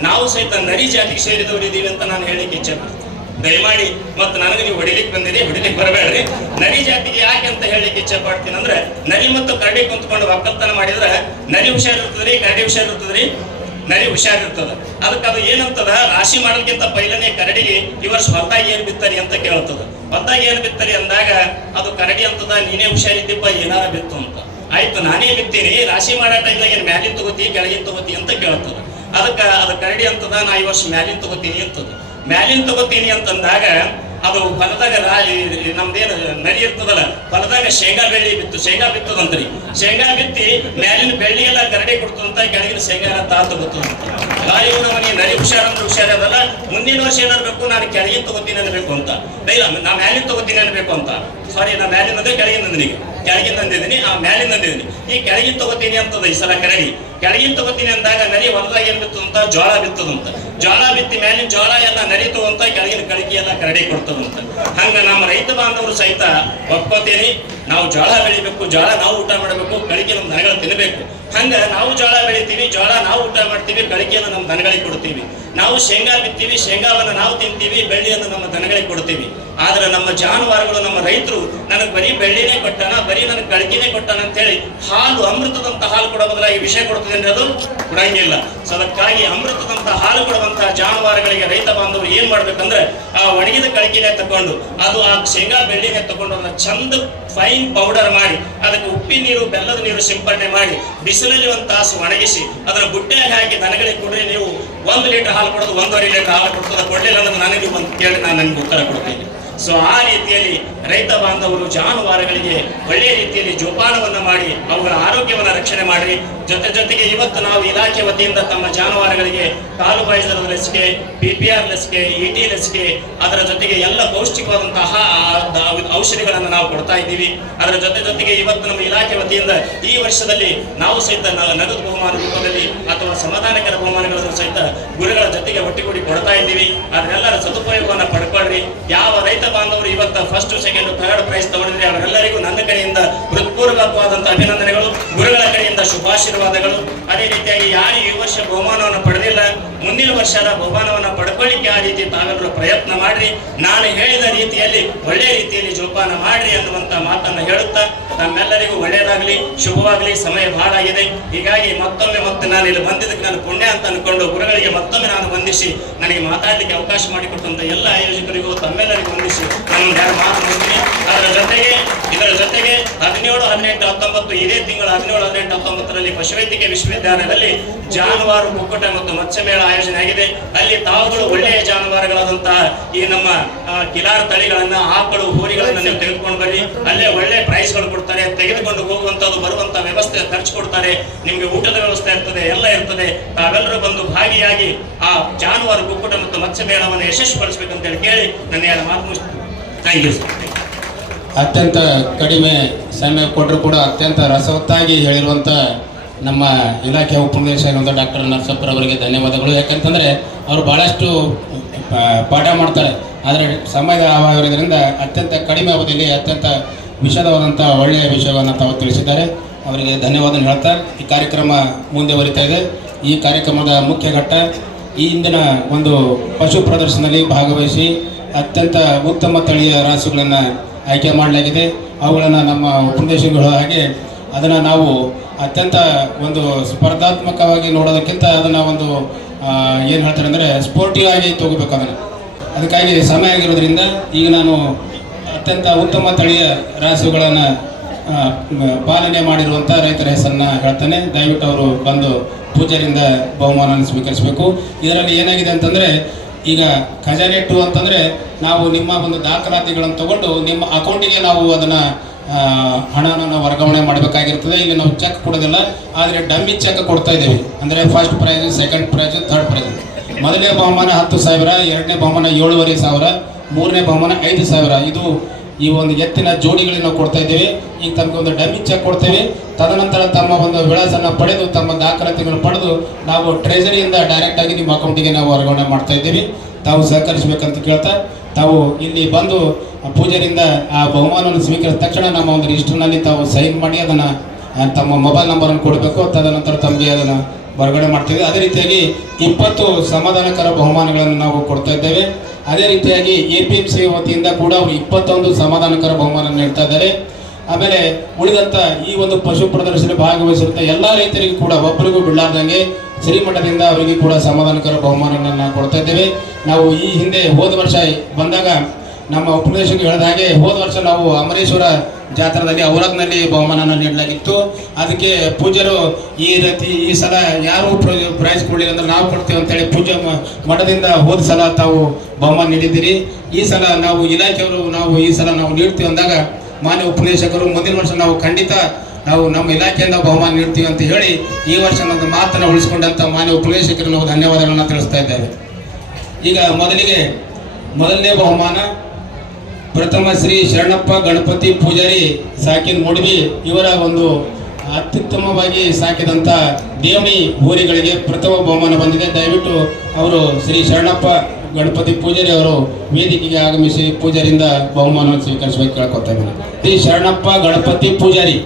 ನಾವು ಸಹಿತ ನರಿ ಜಾತಿಗೆ ಸೇರಿದವರು ಇದೀವಿ ಅಂತ ನಾನು ಹೇಳಿಕ್ಕೆ ಇಚ್ಛೆ ಪಡ್ತೀನಿ. ದಯಮಾಡಿ ಮತ್ತೆ ನನಗೆ ನೀವು ಹೊಡಿಲಿಕ್ಕೆ ಬಂದಿರಿ, ಹೊಡಿಲಿಕ್ಕೆ ಬರಬೇಡ್ರಿ. ನರಿ ಜಾತಿಗೆ ಯಾಕೆ ಅಂತ ಹೇಳಲಿಕ್ಕೆ ಇಚ್ಛೆ ಪಡ್ತೀನಿ ಅಂದ್ರೆ, ನರಿ ಮತ್ತು ಕರಡಿ ಕುಂತ್ಕೊಂಡು ಒಕ್ಕಲ್ತನ ಮಾಡಿದ್ರೆ ನರಿ ಹುಷಾರಿರ್ತದ್ರಿ, ಕರಡಿ ಹುಷಾರಿರ್ತದ್ರಿ. ನರಿ ಹುಷಾರಿರ್ತದ. ಅದಕ್ಕೆ ಅದು ಏನಂತದ, ರಾಶಿ ಮಾಡೋದಕ್ಕಿಂತ ಪೈಲನೆ ಕರಡಿಗೆ ಈ ವರ್ಷ ಹೊಲದಾಗ ಏನ್ ಬಿತ್ತರಿ ಅಂತ ಕೇಳ್ತದ. ಹೊಲದಾಗ ಏನ್ ಬಿತ್ತರಿ ಅಂದಾಗ ಅದು ಕರಡಿ ಅಂತದ, ನೀನೇ ಹುಷಾರಿದ್ದೀಪ್ಪ ಏನಾರ ಬಿತ್ತು ಅಂತ. ಆಯ್ತು ನಾನೇ ಬಿತ್ತೀನಿ, ರಾಶಿ ಮಾಡೋ ಟೈಮ್ನಾಗ ಏನ್ ಮ್ಯಾಲಿನ ತಗೋತಿ ಕೆಳಗಿನ ತಗೋತಿ ಅಂತ ಕೇಳ್ತದ. ಅದಕ್ಕೆ ಅದು ಕರಡಿ ಅಂತದ, ನಾ ಈ ವರ್ಷ ಮ್ಯಾಲಿನ ತಗೋತೀನಿ ಅಂತದ. ಮ್ಯಾಲಿನ ತಗೋತೀನಿ ಅಂತಂದಾಗ ಅದು ಹೊಲದಾಗ ನಮ್ದೇನು ನರಿ ಇರ್ತದಲ್ಲ, ಹೊಲದಾಗ ಶೇಂಗಾ ಬೆಳ್ಳಿ ಶೇಂಗಾ ಬಿತ್ತದಂತ್ರಿ. ಶೇಂಗಾ ಬಿತ್ತಿ ಮ್ಯಾಲಿನ ಬೆಳ್ಳಿ ಎಲ್ಲ ಕರಡಿ ಕೊಡ್ತದಂತ, ಕೆಳಗಿನ ಶೇಂಗಾ ಎಲ್ಲ ತಗೋತದಂತ. ಇವನು ಅವನಿಗೆ ನರಿ ಹುಷಾರಂದ್ರೆ ಹುಷಾರದಲ್ಲ, ಮುಂದಿನ ವರ್ಷ ಏನಾಗಬೇಕು, ನಾನು ಕೆಳಗಿನ ತಗೋತೀನಿ ಅನ್ಬೇಕು ಅಂತ. ಇಲ್ಲ ನಾ ಮ್ಯಾಲಿನ ತಗೋತೀನಿ ಅನ್ಬೇಕು ಅಂತ. ಸಾರಿ, ನಾ ಮ್ಯಾಲಿನ ಅಂದ್ರೆ ಕೆಳಗಿನ ನನಗೆ ಕೆಳಗಿನ ತಂದಿದ್ದೀನಿ, ಆ ಮ್ಯಾಲಿನ ತಂದಿದ್ದೀನಿ. ಈ ಕೆಳಗಿನ ತಗೋತೀನಿ ಅಂತದ ಈ ಸಲ ಕರಡಿ. ಕೆಳಗಿನ ತಗೋತೀನಿ ಅಂದಾಗ ನರಿ ಹೊಲದಾಗ ಏನ್ ಬಿತ್ತದಂತ ಜೋಳ ಬಿತ್ತದಂತ. ಜೋಳ ಬಿತ್ತಿ ಮ್ಯಾಲಿನ ಜೋಳ ಎಲ್ಲ ನರಿತು ಅಂತ ಕೆಳಗಿನ ಕಳಕಿ ಎಲ್ಲ ಕರಡಿ ಕೊಡ್ತದಂತ. ಹಂಗ ನಮ್ಮ ರೈತ ಬಾಂಧವರು ಸಹಿತ ಒಪ್ಕೋತೀನಿ, ನಾವು ಜೋಳ ಬೆಳಿಬೇಕು, ಜೋಳ ನಾವು ಊಟ ಮಾಡಬೇಕು, ಕಳಿಕೆ ನಮ್ಮ ದನಗಳು ತಿನ್ನಬೇಕು. ಹಂಗ ನಾವು ಜೋಳ ಬೆಳಿತೀವಿ, ಜೋಳ ನಾವು ಊಟ ಮಾಡ್ತೀವಿ, ಕಳಿಕೆಯನ್ನು ನಮ್ಮ ದನಗಳಿಗೆ ಕೊಡ್ತೀವಿ. ನಾವು ಶೇಂಗಾ ಬಿತ್ತೀವಿ, ಶೇಂಗಾವನ್ನು ನಾವು ತಿಂತೀವಿ, ಬೆಳ್ಳಿಯನ್ನು ನಮ್ಮ ದನಗಳಿಗೆ ಕೊಡ್ತೀವಿ. ಆದ್ರೆ ನಮ್ಮ ಜಾನುವಾರುಗಳು, ನಮ್ಮ ರೈತರು ನನಗೆ ಬರೀ ಬೆಳ್ಳಿನೇ ಕೊಟ್ಟಾನ, ಬರೀ ನನಗೆ ಕಳಕಿನೇ ಕೊಟ್ಟಾನ ಅಂತ ಹೇಳಿ ಹಾಲು, ಅಮೃತದಂತ ಹಾಲು ಕೊಡೋ ಬದಲಾಗಿ ವಿಷ ಕೊಡ್ತದೆ ಅಂದ್ರೆ ಅದು ಕೊಡಂಗಿಲ್ಲ. ಸೊ ಅದಕ್ಕಾಗಿ ಅಮೃತದಂತ ಹಾಲು ಕೊಡುವಂತಹ ಜಾನುವಾರುಗಳಿಗೆ ರೈತ ಬಾಂಧವರು ಏನ್ ಮಾಡ್ಬೇಕಂದ್ರೆ ಆ ಒಣಗಿದ ಕಳಕಿನೇ ತಕೊಂಡು, ಅದು ಆ ಶೇಂಗಾ ಬೆಳ್ಳಿನೇ ತಗೊಂಡು ಅದನ್ನ ಚಂದ ಫೈನ್ ಪೌಡರ್ ಮಾಡಿ ಅದಕ್ಕೆ ಉಪ್ಪಿನ ನೀರು, ಬೆಲ್ಲದ ನೀರು ಸಿಂಪಡಣೆ ಮಾಡಿ ಬಿಸಿಲಲ್ಲಿ ಒಂದು ತಾಸು ಒಣಗಿಸಿ ಅದನ್ನ ಬುಡ್ಡೆಗೆ ಹಾಕಿ ದನಗಳಿಗೆ ಕೊಡ್ರಿ. ನೀವು 1 ಲೀಟರ್ ಹಾಲು ಕೊಡೋದು 1.5 ಲೀಟರ್ ಹಾಲು ಕೊಡ್ತದೆ, ಕೊಡ್ಲಿಲ್ಲ ಅಂದ್ರೆ ನನಗೆ ಒಂದು ಕೇಳಿ ನಾನು ನನಗೆ ಉತ್ತರ ಕೊಡ್ತೀನಿ. ಸೊ ಆ ರೀತಿಯಲ್ಲಿ ರೈತ ಬಾಂಧವರು ಜಾನುವಾರುಗಳಿಗೆ ಒಳ್ಳೆಯ ರೀತಿಯಲ್ಲಿ ಜೋಪಾನವನ್ನ ಮಾಡಿ ಅವುಗಳ ಆರೋಗ್ಯವನ್ನ ರಕ್ಷಣೆ ಮಾಡಿ. ಜೊತೆಗೆ ಇವತ್ತು ನಾವು ಇಲಾಖೆ ವತಿಯಿಂದ ತಮ್ಮ ಜಾನುವಾರುಗಳಿಗೆ ಕಾಲುಬಾಯಿ ಜ್ವರದ ಲಸಿಕೆ, PPR ಲಸಿಕೆ, ET ಲಸಿಕೆ, ಅದರ ಜೊತೆಗೆ ಎಲ್ಲ ಪೌಷ್ಟಿಕವಾದಂತಹ ಔಷಧಿಗಳನ್ನು ನಾವು ಕೊಡ್ತಾ ಇದ್ದೀವಿ. ಅದರ ಜೊತೆಗೆ ಇವತ್ತು ನಮ್ಮ ಇಲಾಖೆ ವತಿಯಿಂದ ಈ ವರ್ಷದಲ್ಲಿ ನಾವು ಸಹಿತ ನಗದು ಬಹುಮಾನ ರೂಪದಲ್ಲಿ ಅಥವಾ ಸಮಾಧಾನಕರ ಬಹುಮಾನಗಳನ್ನು ಸಹಿತ ಗುರುಗಳ ಜೊತೆಗೆ ಒಟ್ಟಿಗೂಡಿ ಕೊಡ್ತಾ ಇದ್ದೀವಿ. ಅದನ್ನೆಲ್ಲರ ಸದುಪಯೋಗವನ್ನು ಪಡ್ಕೊಳ್ರಿ. ಯಾವ ರೈತ ಬಾಂಧವರು ಇವತ್ತು 1st, 2nd, 3rd ಪ್ರೈಸ್ ತಗೊಂಡಿದ್ರೆ ಅವರೆಲ್ಲರಿಗೂ ನನ್ನ ಕಡೆಯಿಂದ ಹೃತ್ಪೂರ್ವಕವಾದಂತಹ ಅಭಿನಂದನೆಗಳು, ಗುರುಗಳ ಕಡೆಯಿಂದ ಶುಭಾಶೀರ್ವಾದಗಳು. ಅದೇ ರೀತಿಯಾಗಿ ಯಾರು ಈ ವರ್ಷ ಬಹುಮಾನವನ್ನು ಪಡೆದಿಲ್ಲ, ಮುಂದಿನ ವರ್ಷದ ಬಹುಮಾನವನ್ನು ಪಡ್ಕೊಳ್ಳಿಕ್ಕೆ ಆ ರೀತಿ ತಾವೆಲ್ಲರೂ ಪ್ರಯತ್ನ ಮಾಡ್ರಿ. ನಾನು ಹೇಳಿದ ರೀತಿಯಲ್ಲಿ ಒಳ್ಳೆಯ ರೀತಿಯಲ್ಲಿ ಜೋಪಾನ ಮಾಡ್ರಿ ಅನ್ನುವಂತ ಮಾತನ್ನ ಹೇಳುತ್ತಾ ನಮ್ಮೆಲ್ಲರಿಗೂ ಒಳ್ಳೆಯದಾಗಲಿ, ಶುಭವಾಗಲಿ. ಸಮಯ ಬಹಳ ಆಗಿದೆ, ಹೀಗಾಗಿ ಮತ್ತೊಮ್ಮೆ ನಾನು ಇಲ್ಲಿ ಬಂದಿದ್ದಕ್ಕೆ ನಾನು ಪುಣ್ಯ ಅಂತ ಅನ್ಕೊಂಡು ಗುರುಗಳಿಗೆ ಮತ್ತೊಮ್ಮೆ ನಾನು ವಂದಿಸಿ ನನಗೆ ಮಾತಾಡಲಿಕ್ಕೆ ಅವಕಾಶ ಮಾಡಿಕೊಟ್ಟಂತ ಎಲ್ಲ ಆಯೋಜಕರಿಗೂ ತಮ್ಮೆಲ್ಲರಿಗೂ ವಂದಿಸಿ ನಾನು ಮಾತು ಮುಗಿಸ್ತೀನಿ. ಇದರ ಜೊತೆಗೆ 17, 18, 19 ಇದೇ ತಿಂಗಳ 17, 18, 19ರಲ್ಲಿ ಪಶುವೈದ್ಯಕೀಯ ವಿಶ್ವವಿದ್ಯಾಲಯದಲ್ಲಿ ಜಾನುವಾರು ಕುಕ್ಕುಟ ಮತ್ತು ಮತ್ಸ್ಯಮೇಳ ಆಯೋಜನೆ ಆಗಿದೆ. ಅಲ್ಲಿ ತಾವುಗಳು ಒಳ್ಳೆಯ ಜಾನುವಾರುಗಳಾದಂತಹ ಈ ನಮ್ಮ ಕಿಲಾರ್ ತಳಿಗಳನ್ನ, ಆಕಳು, ಹೋರಿಗಳನ್ನ ನೀವು ತೆಗೆದುಕೊಂಡು ಬರ್ರಿ. ಅಲ್ಲೇ ಒಳ್ಳೆ ಪ್ರೈಸ್ಗಳು ಕೊಡ್ತಾರೆ, ತೆಗೆದುಕೊಂಡು ಹೋಗುವಂತದ್ದು, ಬರುವಂತ ವ್ಯವಸ್ಥೆ ಖರ್ಚು ಕೊಡ್ತಾರೆ, ನಿಮ್ಗೆ ಊಟದ ವ್ಯವಸ್ಥೆ ಇರ್ತದೆ, ಎಲ್ಲ ಇರ್ತದೆ. ತಾವೆಲ್ಲರೂ ಬಂದು ಭಾಗಿಯಾಗಿ ಆ ಜಾನುವಾರು ಕುಕ್ಕುಟ ಮತ್ತು ಮತ್ಸ್ಯಮೇಳವನ್ನು ಯಶಸ್ವಿಗೊಳಿಸಬೇಕಂತ ಕೇಳಿ ನನ್ನ ಎರಡು ಮಾತು ಮುಗಿಸ್ತೀನಿ. Thank you sir. ಅತ್ಯಂತ ಕಡಿಮೆ ಸಮಯ ಕೊಟ್ಟರು ಕೂಡ ಅತ್ಯಂತ ರಸವತ್ತಾಗಿ ಹೇಳಿರುವಂಥ ನಮ್ಮ ಇಲಾಖೆ ಉಪನಿರ್ದೇಶಕ ಡಾಕ್ಟರ್ ನರಸಪ್ಪರವರಿಗೆ ಧನ್ಯವಾದಗಳು. ಯಾಕಂತಂದರೆ ಅವರು ಭಾಳಷ್ಟು ಪಾಠ ಮಾಡ್ತಾರೆ, ಆದರೆ ಸಮಯದ ಅಭಾವ ಇರೋದ್ರಿಂದ ಅತ್ಯಂತ ಕಡಿಮೆ ಅವಧಿಯಲ್ಲಿ ಅತ್ಯಂತ ವಿಷದವಾದಂಥ ಒಳ್ಳೆಯ ವಿಷಯವನ್ನು ತಾವು ತಿಳಿಸಿದ್ದಾರೆ. ಅವರಿಗೆ ಧನ್ಯವಾದ ಹೇಳ್ತಾ ಈ ಕಾರ್ಯಕ್ರಮ ಮುಂದುವರಿತಾ ಇದೆ. ಈ ಕಾರ್ಯಕ್ರಮದ ಮುಖ್ಯ ಘಟ್ಟ ಈ ಹಿಂದಿನ ಒಂದು ಪಶು ಪ್ರದರ್ಶನದಲ್ಲಿ ಭಾಗವಹಿಸಿ ಅತ್ಯಂತ ಉತ್ತಮ ತಳಿಯ ರಾಸುಗಳನ್ನು ಆಯ್ಕೆ ಮಾಡಲಾಗಿದೆ. ಅವುಗಳನ್ನು ನಮ್ಮ ಉಪನಿರ್ದೇಶಕರು ಹಾಗೆ ಅದನ್ನು ನಾವು ಅತ್ಯಂತ ಒಂದು ಸ್ಪರ್ಧಾತ್ಮಕವಾಗಿ ನೋಡೋದಕ್ಕಿಂತ ಅದನ್ನು ಒಂದು ಏನು ಹೇಳ್ತಾರೆ ಅಂದರೆ ಸ್ಪೋರ್ಟಿವ್ ಆಗಿ ತಗೋಬೇಕು. ಅದಕ್ಕಾಗಿ ಸಮಯ ಆಗಿರೋದ್ರಿಂದ ಈಗ ನಾನು ಅತ್ಯಂತ ಉತ್ತಮ ತಳಿಯ ರಾಸುಗಳನ್ನು ಪಾಲನೆ ಮಾಡಿರುವಂಥ ರೈತರ ಹೆಸರನ್ನು ಹೇಳ್ತಾನೆ. ದಯವಿಟ್ಟು ಅವರು ಬಂದು ಪೂಜಾರಿಂದ ಬಹುಮಾನವನ್ನು ಸ್ವೀಕರಿಸಬೇಕು. ಇದರಲ್ಲಿ ಏನಾಗಿದೆ ಅಂತಂದರೆ ಈಗ ಖಜಾನೆ 2 ಅಂತಂದರೆ ನಾವು ನಿಮ್ಮ ಒಂದು ದಾಖಲಾತಿಗಳನ್ನು ತಗೊಂಡು ನಿಮ್ಮ ಅಕೌಂಟಿಗೆ ನಾವು ಅದನ್ನು ಹಣವನ್ನು ವರ್ಗಾವಣೆ ಮಾಡಬೇಕಾಗಿರ್ತದೆ. ಇಲ್ಲಿ ನಾವು ಚೆಕ್ ಕೊಡೋದಿಲ್ಲ, ಆದರೆ ಡಮ್ಮಿ ಚೆಕ್ ಕೊಡ್ತಾ ಇದ್ದೇವೆ. ಅಂದರೆ 1st prize, 2nd prize, 3rd prize. ಮೊದಲನೇ ಬಹುಮಾನ 10,000, 2ನೇ ಬಹುಮಾನ 7,500, 3ನೇ ಬಹುಮಾನ 5,000. ಇದು ಈ ಒಂದು ಎತ್ತಿನ ಜೋಡಿಗಳಿಗೆ ನಾವು ಕೊಡ್ತಾ ಇದ್ದೇವೆ. ಈಗ ತಮಗೆ ಒಂದು ಡಮ್ಮಿ ಚೆಕ್ ಕೊಡ್ತೇವೆ. ತದನಂತರ ತಮ್ಮ ಒಂದು ವಿಳಾಸನ ಪಡೆದು ತಮ್ಮ ದಾಖಲಾತಿಗಳನ್ನು ಪಡೆದು ನಾವು ಟ್ರೆಜರಿಯಿಂದ ಡೈರೆಕ್ಟಾಗಿ ನಿಮ್ಮ ಅಕೌಂಟಿಗೆ ನಾವು ವರ್ಗಾವಣೆ ಮಾಡ್ತಾ ಇದ್ದೀವಿ. ತಾವು ಸಹಕರಿಸಬೇಕಂತ ಕೇಳ್ತಾ ತಾವು ಇಲ್ಲಿ ಬಂದು ಪೂಜಾರಿಂದ ಆ ಬಹುಮಾನವನ್ನು ಸ್ವೀಕರಿಸಿದ ತಕ್ಷಣ ನಮ್ಮ ಒಂದು ರಿಜಿಸ್ಟರ್ನಲ್ಲಿ ತಾವು ಸೈನ್ ಮಾಡಿ ಅದನ್ನು ತಮ್ಮ ಮೊಬೈಲ್ ನಂಬರನ್ನು ಕೊಡಬೇಕು. ತದನಂತರ ತಮಗೆ ಅದನ್ನು ಹೊರಗಡೆ ಮಾಡ್ತೀವಿ. ಅದೇ ರೀತಿಯಾಗಿ 20 ಸಮಾಧಾನಕರ ಬಹುಮಾನಗಳನ್ನು ನಾವು ಕೊಡ್ತಾ ಇದ್ದೇವೆ. ಅದೇ ರೀತಿಯಾಗಿ APMC ವತಿಯಿಂದ ಕೂಡ ಅವರು 21 ಸಮಾಧಾನಕರ ಬಹುಮಾನ ನೀಡ್ತಾ ಇದ್ದಾರೆ. ಆಮೇಲೆ ಉಳಿದಂಥ ಈ ಒಂದು ಪಶು ಪ್ರದರ್ಶನ ಭಾಗವಹಿಸಿರುವಂಥ ಎಲ್ಲ ರೈತರಿಗೂ ಕೂಡ ಒಬ್ಬರಿಗೂ ಬಿಡಲಾರ್ದಂಗೆ ಶ್ರೀಮಠದಿಂದ ಅವರಿಗೆ ಕೂಡ ಸಮಾಧಾನಕರ ಬಹುಮಾನಗಳನ್ನು ಕೊಡ್ತಾ ಇದ್ದೇವೆ. ನಾವು ಈ ಹಿಂದೆ ಹೋದ ವರ್ಷ ಬಂದಾಗ ನಮ್ಮ ಉಪನಿರ್ದೇಶಕರು ಹೇಳಿದ ಹಾಗೆ ಹೋದ ವರ್ಷ ನಾವು ಅಮರೇಶ್ವರ ಜಾತ್ರೆಯಲ್ಲಿ ಔರಾದ್ನಲ್ಲಿ ಬಹುಮಾನನ ನೀಡಲಾಗಿತ್ತು. ಅದಕ್ಕೆ ಪೂಜ್ಯರು ಈ ರೀತಿ ಈ ಸಲ ಯಾರು ಪ್ರೈಸ್ ಕೊಡಲಿಲ್ಲ ಅಂದ್ರೆ ನಾವು ಕೊಡ್ತೀವಿ ಅಂತೇಳಿ ಪೂಜೆ ಮಠದಿಂದ ಹೋದ ಸಲ ತಾವು ಬಹುಮಾನ ನೀಡಿದ್ದೀರಿ. ಈ ಸಲ ನಾವು ಇಲಾಖೆಯವರು ಈ ಸಲ ನಾವು ನೀಡ್ತೀವಿ ಅಂದಾಗ ಮಾನ್ಯ ಉಪನಿರ್ದೇಶಕರು ಮುಂದಿನ ವರ್ಷ ನಾವು ಖಂಡಿತ ನಾವು ನಮ್ಮ ಇಲಾಖೆಯಿಂದ ಬಹುಮಾನ ನೀಡ್ತೀವಿ ಅಂತ ಹೇಳಿ ಈ ವರ್ಷ ಒಂದು ಮಾತನ್ನು ಉಳಿಸ್ಕೊಂಡಂಥ ಮಾನ್ಯ ಉಪನಿರ್ದೇಶಕರು ನಾವು ಧನ್ಯವಾದಗಳನ್ನು ತಿಳಿಸ್ತಾ ಇದ್ದೇವೆ. ಈಗ ಮೊದಲನೇ ಬಹುಮಾನ ಪ್ರಥಮ ಶ್ರೀ ಶರಣಪ್ಪ ಗಣಪತಿ ಪೂಜಾರಿ ಸಾಕಿನ ಮುಡ್ಬಿ ಇವರ ಒಂದು ಅತ್ಯುತ್ತಮವಾಗಿ ಸಾಕಿದಂಥ ದೇವಣಿ ಹೋರಿಗಳಿಗೆ ಪ್ರಥಮ ಬಹುಮಾನ ಬಂದಿದೆ. ದಯವಿಟ್ಟು ಅವರು ಶ್ರೀ ಶರಣಪ್ಪ ಗಣಪತಿ ಪೂಜಾರಿ ಅವರು ವೇದಿಕೆಗೆ ಆಗಮಿಸಿ ಪೂಜಾರಿಂದ ಬಹುಮಾನವನ್ನು ಸ್ವೀಕರಿಸಬೇಕು ಕೇಳ್ಕೊತಾ ಇದ್ದೀನಿ. ಶ್ರೀ ಶರಣಪ್ಪ ಗಣಪತಿ ಪೂಜಾರಿ,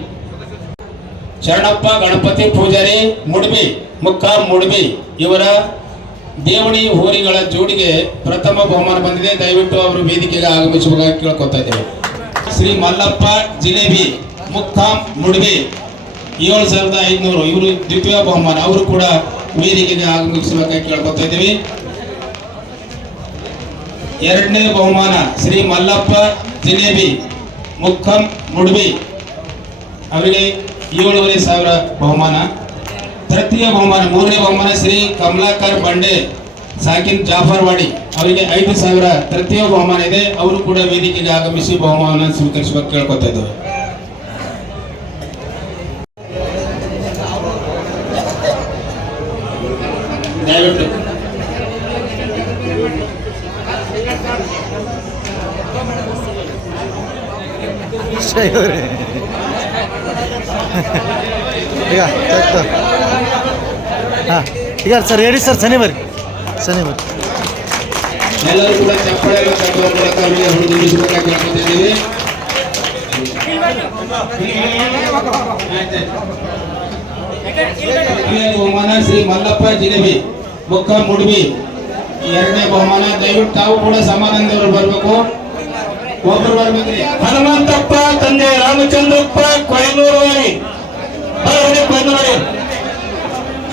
ಶರಣಪ್ಪ ಗಣಪತಿ ಪೂಜಾರಿ ಮುಡ್ಬಿ ಮುಕ್ಕಾಂ ಮುಡ್ಬಿ ಇವರ ದೇವಣಿ ಹೋರಿಗಳ ಜೋಡಿಗೆ ಪ್ರಥಮ ಬಹುಮಾನ ಬಂದಿದೆ. ದಯವಿಟ್ಟು ಅವರು ವೇದಿಕೆಗೆ ಆಗಮಿಸಬೇಕಾಗಿ ಕೇಳ್ಕೊತಾ ಇದ್ದೇವೆ. ಶ್ರೀ ಮಲ್ಲಪ್ಪ ಜಿಲೇಬಿ ಮುಕ್ಕಾಂ ಮುಡ್ಬಿ 7500 ಇವರು ದ್ವಿತೀಯ ಬಹುಮಾನ, ಅವರು ಕೂಡ ವೇದಿಕೆಗೆ ಆಗಮಿಸಬೇಕಾಗಿ ಕೇಳ್ಕೊತಾ ಇದ್ದೀವಿ. ಎರಡನೇ ಬಹುಮಾನ ಶ್ರೀ ಮಲ್ಲಪ್ಪ ಜಿಲೇಬಿ ಮುಕ್ಕಂ ಮುಡ್ಬಿ ಅವರಿಗೆ 7500 ಬಹುಮಾನ. ತೃತೀಯ ಬಹುಮಾನ ಮೂರನೇ ಬಹುಮಾನ ಶ್ರೀ ಕಮಲಾಕರ್ ಬಂಡೆ ಸಾಕಿನ್ ಜಾಫರ್ವಾಡಿ ಅವರಿಗೆ 5000 ತೃತೀಯ ಬಹುಮಾನ ಇದೆ. ಅವರು ಕೂಡ ವೇದಿಕೆಗೆ ಆಗಮಿಸಿ ಬಹುಮಾನ ಸ್ವೀಕರಿಸಬೇಕು ಕೇಳ್ಕೊತಾ ಇದ್ದೇವೆ. ದಯವಿಟ್ಟು ಈಗ ಹಾಂ ಈಗ ಸರ್ ಹೇಳಿ ಸರ್ ಶನಿವಾರ ಎಲ್ಲರೂ ಕೂಡ ಚಪ್ಪಾಳೆ ತಟ್ಟುವ ಮೂಲಕ ಅವರಿಗೆ ಹುಡುಗಿಸಬೇಕಾಗಿ ಕೇಳ್ಕೊತಿದ್ದೀವಿ. ಬಹುಮಾನ ಶ್ರೀ ಮಲ್ಲಪ್ಪ ಜಿಲೇಬಿ ಮುಕ್ಕ ಮುಡ್ಬಿ ಎರಡನೇ ಬಹುಮಾನ. ದಯವಿಟ್ಟು ತಾವು ಕೂಡ ಸಮಾಧಾನದವರು ಬರಬೇಕು, ಒಬ್ಬರು ಬರ್ಬೇಕ್ರಿ. ಹನುಮಂತಪ್ಪ ತಂದೆ ರಾಮಚಂದ್ರಪ್ಪ ಕೊಯನೂರುವಾಡಿ,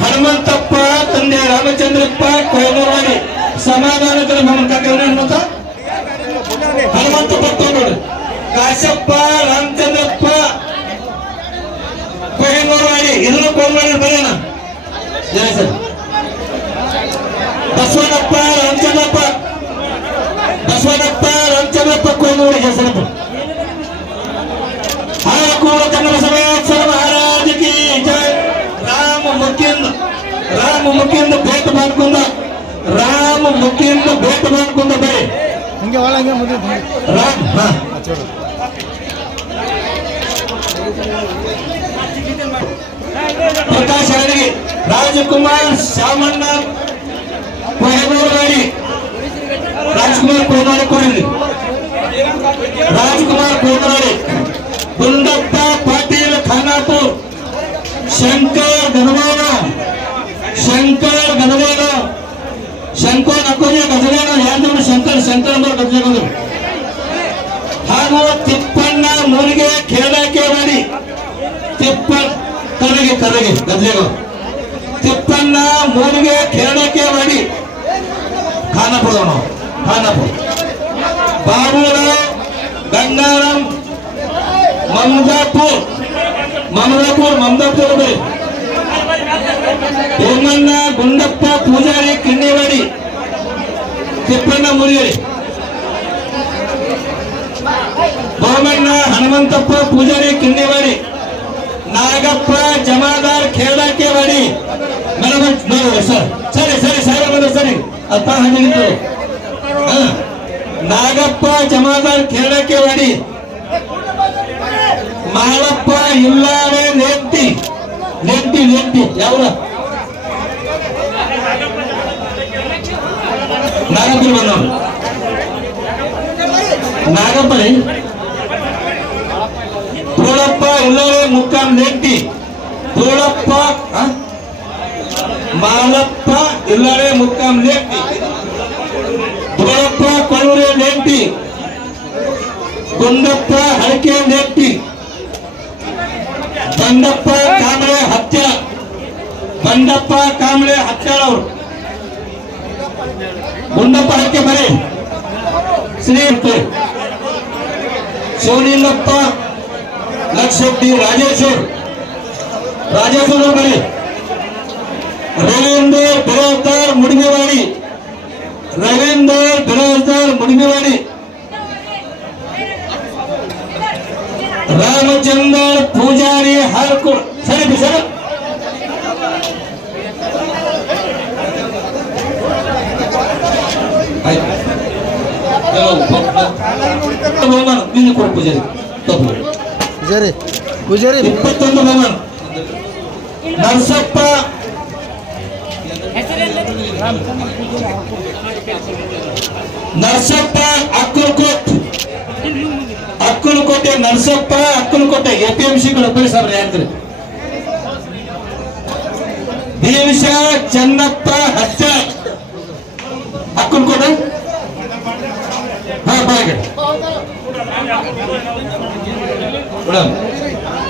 ಹನುಮಂತಪ್ಪ ತಂದೆ ರಾಮಚಂದ್ರಪ್ಪ ಕೊಯನೂರುವಾಡಿ ಸಮಾಧಾನದ ಹನುಮಂತ ಹನುಮಂತಪ್ಪ ನೋಡಿ, ಕಾಶಪ್ಪ ರಾಮಚಂದ್ರಪ್ಪ ಕೊಯನೂರುವಾಡಿ ಇದನ್ನು ಕೊಯನೂರು ಬರೋಣ. ಜಯ ಸರ್. ಬಸವನಪ್ಪ ರಾಮಚಂದ್ರಪ್ಪ ಕೊಯನೂರು ಹೆಸರಪ್ಪ. ಹಾಲಕೂಡ ಕನ್ನಡ ಸಮೇತ ಮಹಾರಾಜ ಕಿ ಜಯ. ರಾಮ ಮುಖ್ಯಿಂದ ಭೇಟ ಮಾಡ್ಕೊಂಡ ಬರೀ ಹಂಗೆ ಒಳ ಹಂಗೆ ಮುಂದೆ ಪ್ರಕಾಶ್ ಅರಡಿಗೆ, ರಾಜಕುಮಾರ್ ಶಾಮಣ್ಣ ಕೊಯನೂರುವಾಡಿ, ರಾಜ್ಕುಮಾರ್ ಕೊಯನೂರುವಾಡಿ, ಗುಂಡಪ್ಪ ಪಾಟೀಲ್ ಖಾನಾಪುರ್, ಶಂಕರ್ ಗಣವಾಡ, ಶಂಕರ್ ಅಕೋಜ ಗಜಗಾನ ಯಾರು ಶಂಕರ್ ಅಂದ್ರೆ ಗಜಗಂದ್ರು, ಹಾಗೂ ತಿಪ್ಪಣ್ಣ ಮೂರಿಗೆ ಖೇಡಕ್ಕೆ ಮಾಡಿ ಕರಗೆ ಗಜಗ, ತಿಪ್ಪಣ್ಣ ಮೂರಿಗೆ ಖೇಡಕ್ಕೆ ಮಾಡಿ ಖಾನಾಪುರ, ಬಾಬುರಾವ್ ಗಂಗಾರಾಮ್ ಮಮದಾಪುರ್ ಬರೀ. ಹೇಮಣ್ಣ ಗುಂಡಪ್ಪ ಪೂಜಾರಿ ಕಿನ್ನಿವಾಡಿ, ತಿಪ್ಪಣ್ಣ ಮುರಿಯರಿ, ಬೋಮಣ್ಣ ಹನುಮಂತಪ್ಪ ಪೂಜಾರಿ ಕಿನ್ನಿವಾಡಿ, ನಾಗಪ್ಪ ಜಮಾದಾರ್ ಖೇಡಾಕೆವಾಡಿ. ಸರಿ ಅಪ್ಪ ಹಂಗಿತ್ತು. ನಾಗಪ್ಪ ಜಮಾದಾರ್ ಖೇಡಾಕೆವಾಡಿ, ಮಾಳಪ್ಪ ಇಲ್ಲಾರೆ ನೆಟ್ಟಿ ಯಾವ ನಾಗಪ್ಪ ಬಂದ ನಾಗಪ್ಪ ರೀ. ಧೂಳಪ್ಪ ಇಲ್ಲರೆ ಮುಕ್ಕಾಂ ನೆಟ್ಟಿ, ಧೂಳಪ್ಪ ಮಾಳಪ್ಪ ಇಲ್ಲರೆ ಮುಕ್ಕಾಂ ನೆಟ್ಟಿ, ಧೂಳಪ್ಪ ಕೊಳೂರೆ ನೆಟ್ಟಿ, ಗುಂಡಪ್ಪ ಹಳಕೆ ನೆಟ್ಟಿ, ಬಂಡಪ್ಪ ಕಾಂಬಳೆ ಹತ್ಯಾಳ ಅವರು, ಗುಂಡಪ್ಪ ಹಳಕೆ ಬರೀ. ಶ್ರೀ ಶಿವಲಿಂಗಪ್ಪ ಲಕ್ಷೆಟ್ಟಿ ರಾಜೇಶ್ವರ್ ಬರೀ. ರವೀಂದ್ರ ಬಿರಾಜ್ದಾರ್ ಮುಡಿಗೆವಾಡಿ, ರಾಮಚಂದ್ರ ಪೂಜಾರಿ ಹಾರ್ಕೂರ್. ಸರಿ ಬಹುಮಾನ ನಿನ್ನ ಕೊಡು ಪೂಜಾರಿ ತಪ್ಪು ಪೂಜಾರಿ ಪೂಜಾರಿ 21 ಬಹುಮಾನ ನರಸಪ್ಪ ನರಸಪ್ಪ ಅಕ್ಕಲಕೋಟೆ ನರಸಪ್ಪ ಅಕ್ಕಲಕೋಟೆ APMC ಒಬ್ಬರಿ ಸಾಬ್ರೆ ಯಾರ್ದ್ರಿ ಭೀಮಶ ಚನ್ನಪ್ಪ ಹಚ್ಚ ಅಕ್ಕಲಕೋಟೆ ಹಾ ಬಾಗೆ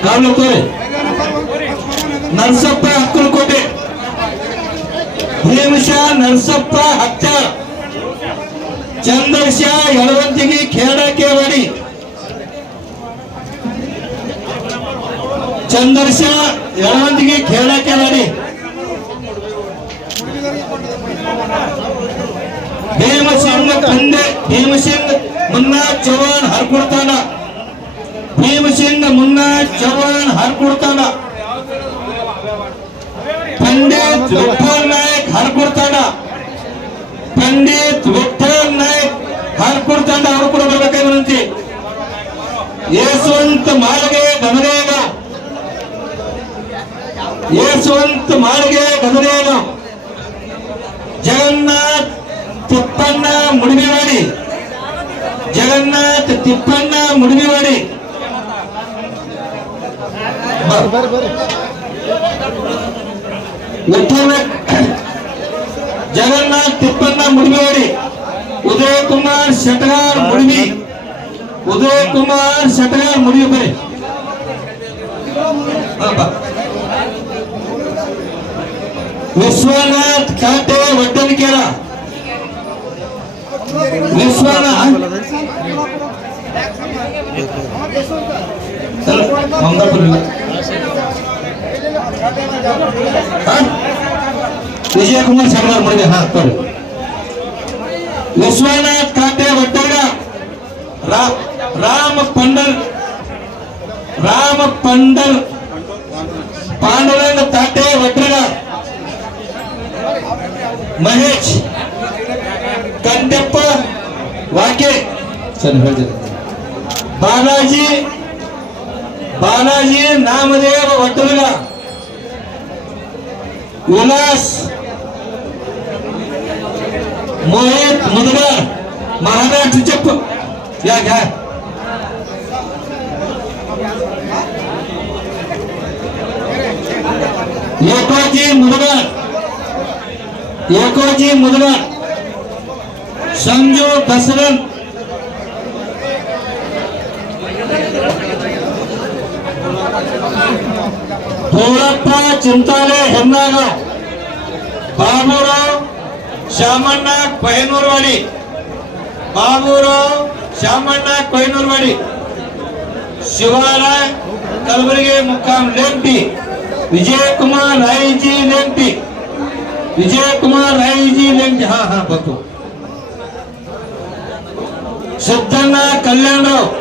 ಕಾವಲು ತೋರಿ ನರಸಪ್ಪ ಅಕ್ಕಲಕೋಟೆ ಭೀಮಶ ನರಸಪ್ಪ ಹಚ್ಚ ಚಂದರ್ಶ ಯಳವಂತಿಗೆ ಖೇಡಕೇವಾಡಿ ಚಂದರ್ಶ ಯಳವಂತಿಗೆ ಖೇಡಕೇವಾಡಿ ಭೀಮಸಿಂಗ್ ತಂದೆ ಭೀಮಸಿಂಗ್ ಮುನ್ನಾ ಚವ್ಹಾಣ್ ಹರ್ಕೊಡ್ತಾನ ಭೀಮಸಿಂಗ್ ಮುನ್ನಾ ಚವ್ಹಾಣ್ ಹರ್ಕೊಡ್ತಾನ ಪಂಡಿತ್ ವಿಠಲ್ ನಾಯಕ್ ಹರ್ಕೊಡ್ತಾನ ಪಂಡಿತ್ ವಿಠಲ್ ನಾಯಕ್ ಹರ್ಕೊಡ್ತಾನ ಅವರು ಕೂಡ ಬರ್ಬೇಕಾಗಿ ವಿನಂತಿ ಯಶವಂತ ಮಾಳಿಗೆ ಗಮನೇಗ ಯಶವಂತ ಮಾಳಿಗೆ ಗಮನೇಗ ಜಗನ್ನಾಥ್ ತಿಪ್ಪಣ್ಣ ಮುಡಿಮಿವಾಡಿ ಜಗನ್ನಾಥ್ ತಿಪ್ಪಣ್ಣ ಮುಡಿಮಿವಾಡಿ ಜಗನ್ನಾಥ್ ತಿಪ್ಪಣ್ಣ ಮುಡಿಮಿವಾಡಿ ಉದಯ್ ಕುಮಾರ್ ಶೆಟ್ಗಾರ್ ಮುಡಿಮಿ ಉದಯ್ ಕುಮಾರ್ ಶೆಟ್ಗಾರ್ ಮುಡಿಮಿ ಬರೀ ವಿಶ್ವನಾಥ್ ಕಾಟೆ ವಡ್ಡನಕೆರ ವಿಶ್ವನಾಥ್ ವಿಜಯ ಕುಮಾರ್ ಶರ್ಮಾ ಮಾಡಿದೆ ಹಾ ತೋರಿ ವಿಶ್ವನಾಥ್ ಕಾಟೆ ವಡ್ಡಗ ರಾಮ ಪಂಡಲ್ ಪಾಂಡುರಂಗ ತಾಟೆ ವಡ್ಡಗ ಮಹೇಶ್ ಕಂಟೆಪ್ಪ ವಾಕೆ ಸರ್ ಹೇಳ್ತೀನಿ ಬಾಲಾಜಿ ನಾಮದೇವ ವಡ್ಡಗ ವಿಲಾಸ್ ಮೋಹಿತ್ ಮುದಗಾರ್ ಮಹಾರಾಷ್ಟ್ರ ಚಪ್ಪ ಯಾಕ ಏಕೋಜಿ ಮುದಗಾರ್ ಸಂಜು ದಸರನ್ ಧೋಳಪ್ಪ ಚಿಂತಾಲೆ ಹೆಮ್ನಾಗಾಂವ್ ಬಾಬುರಾವ್ ಶಾಮಣ್ಣ ಕೊಯ್ನೂರ್ವಾಡಿ ಶಿವರಾಯ್ ಕಲಬುರಗಿ ಮುಕ್ಕಾಂ ಲೆಂಟಿ ವಿಜಯಕುಮಾರ್ ರಾಯ್ಜಿ ಲೆಂಟಿ ಹಾ ಬಂತು ಸಿದ್ದಣ್ಣ ಕಲ್ಯಾಣರಾವ್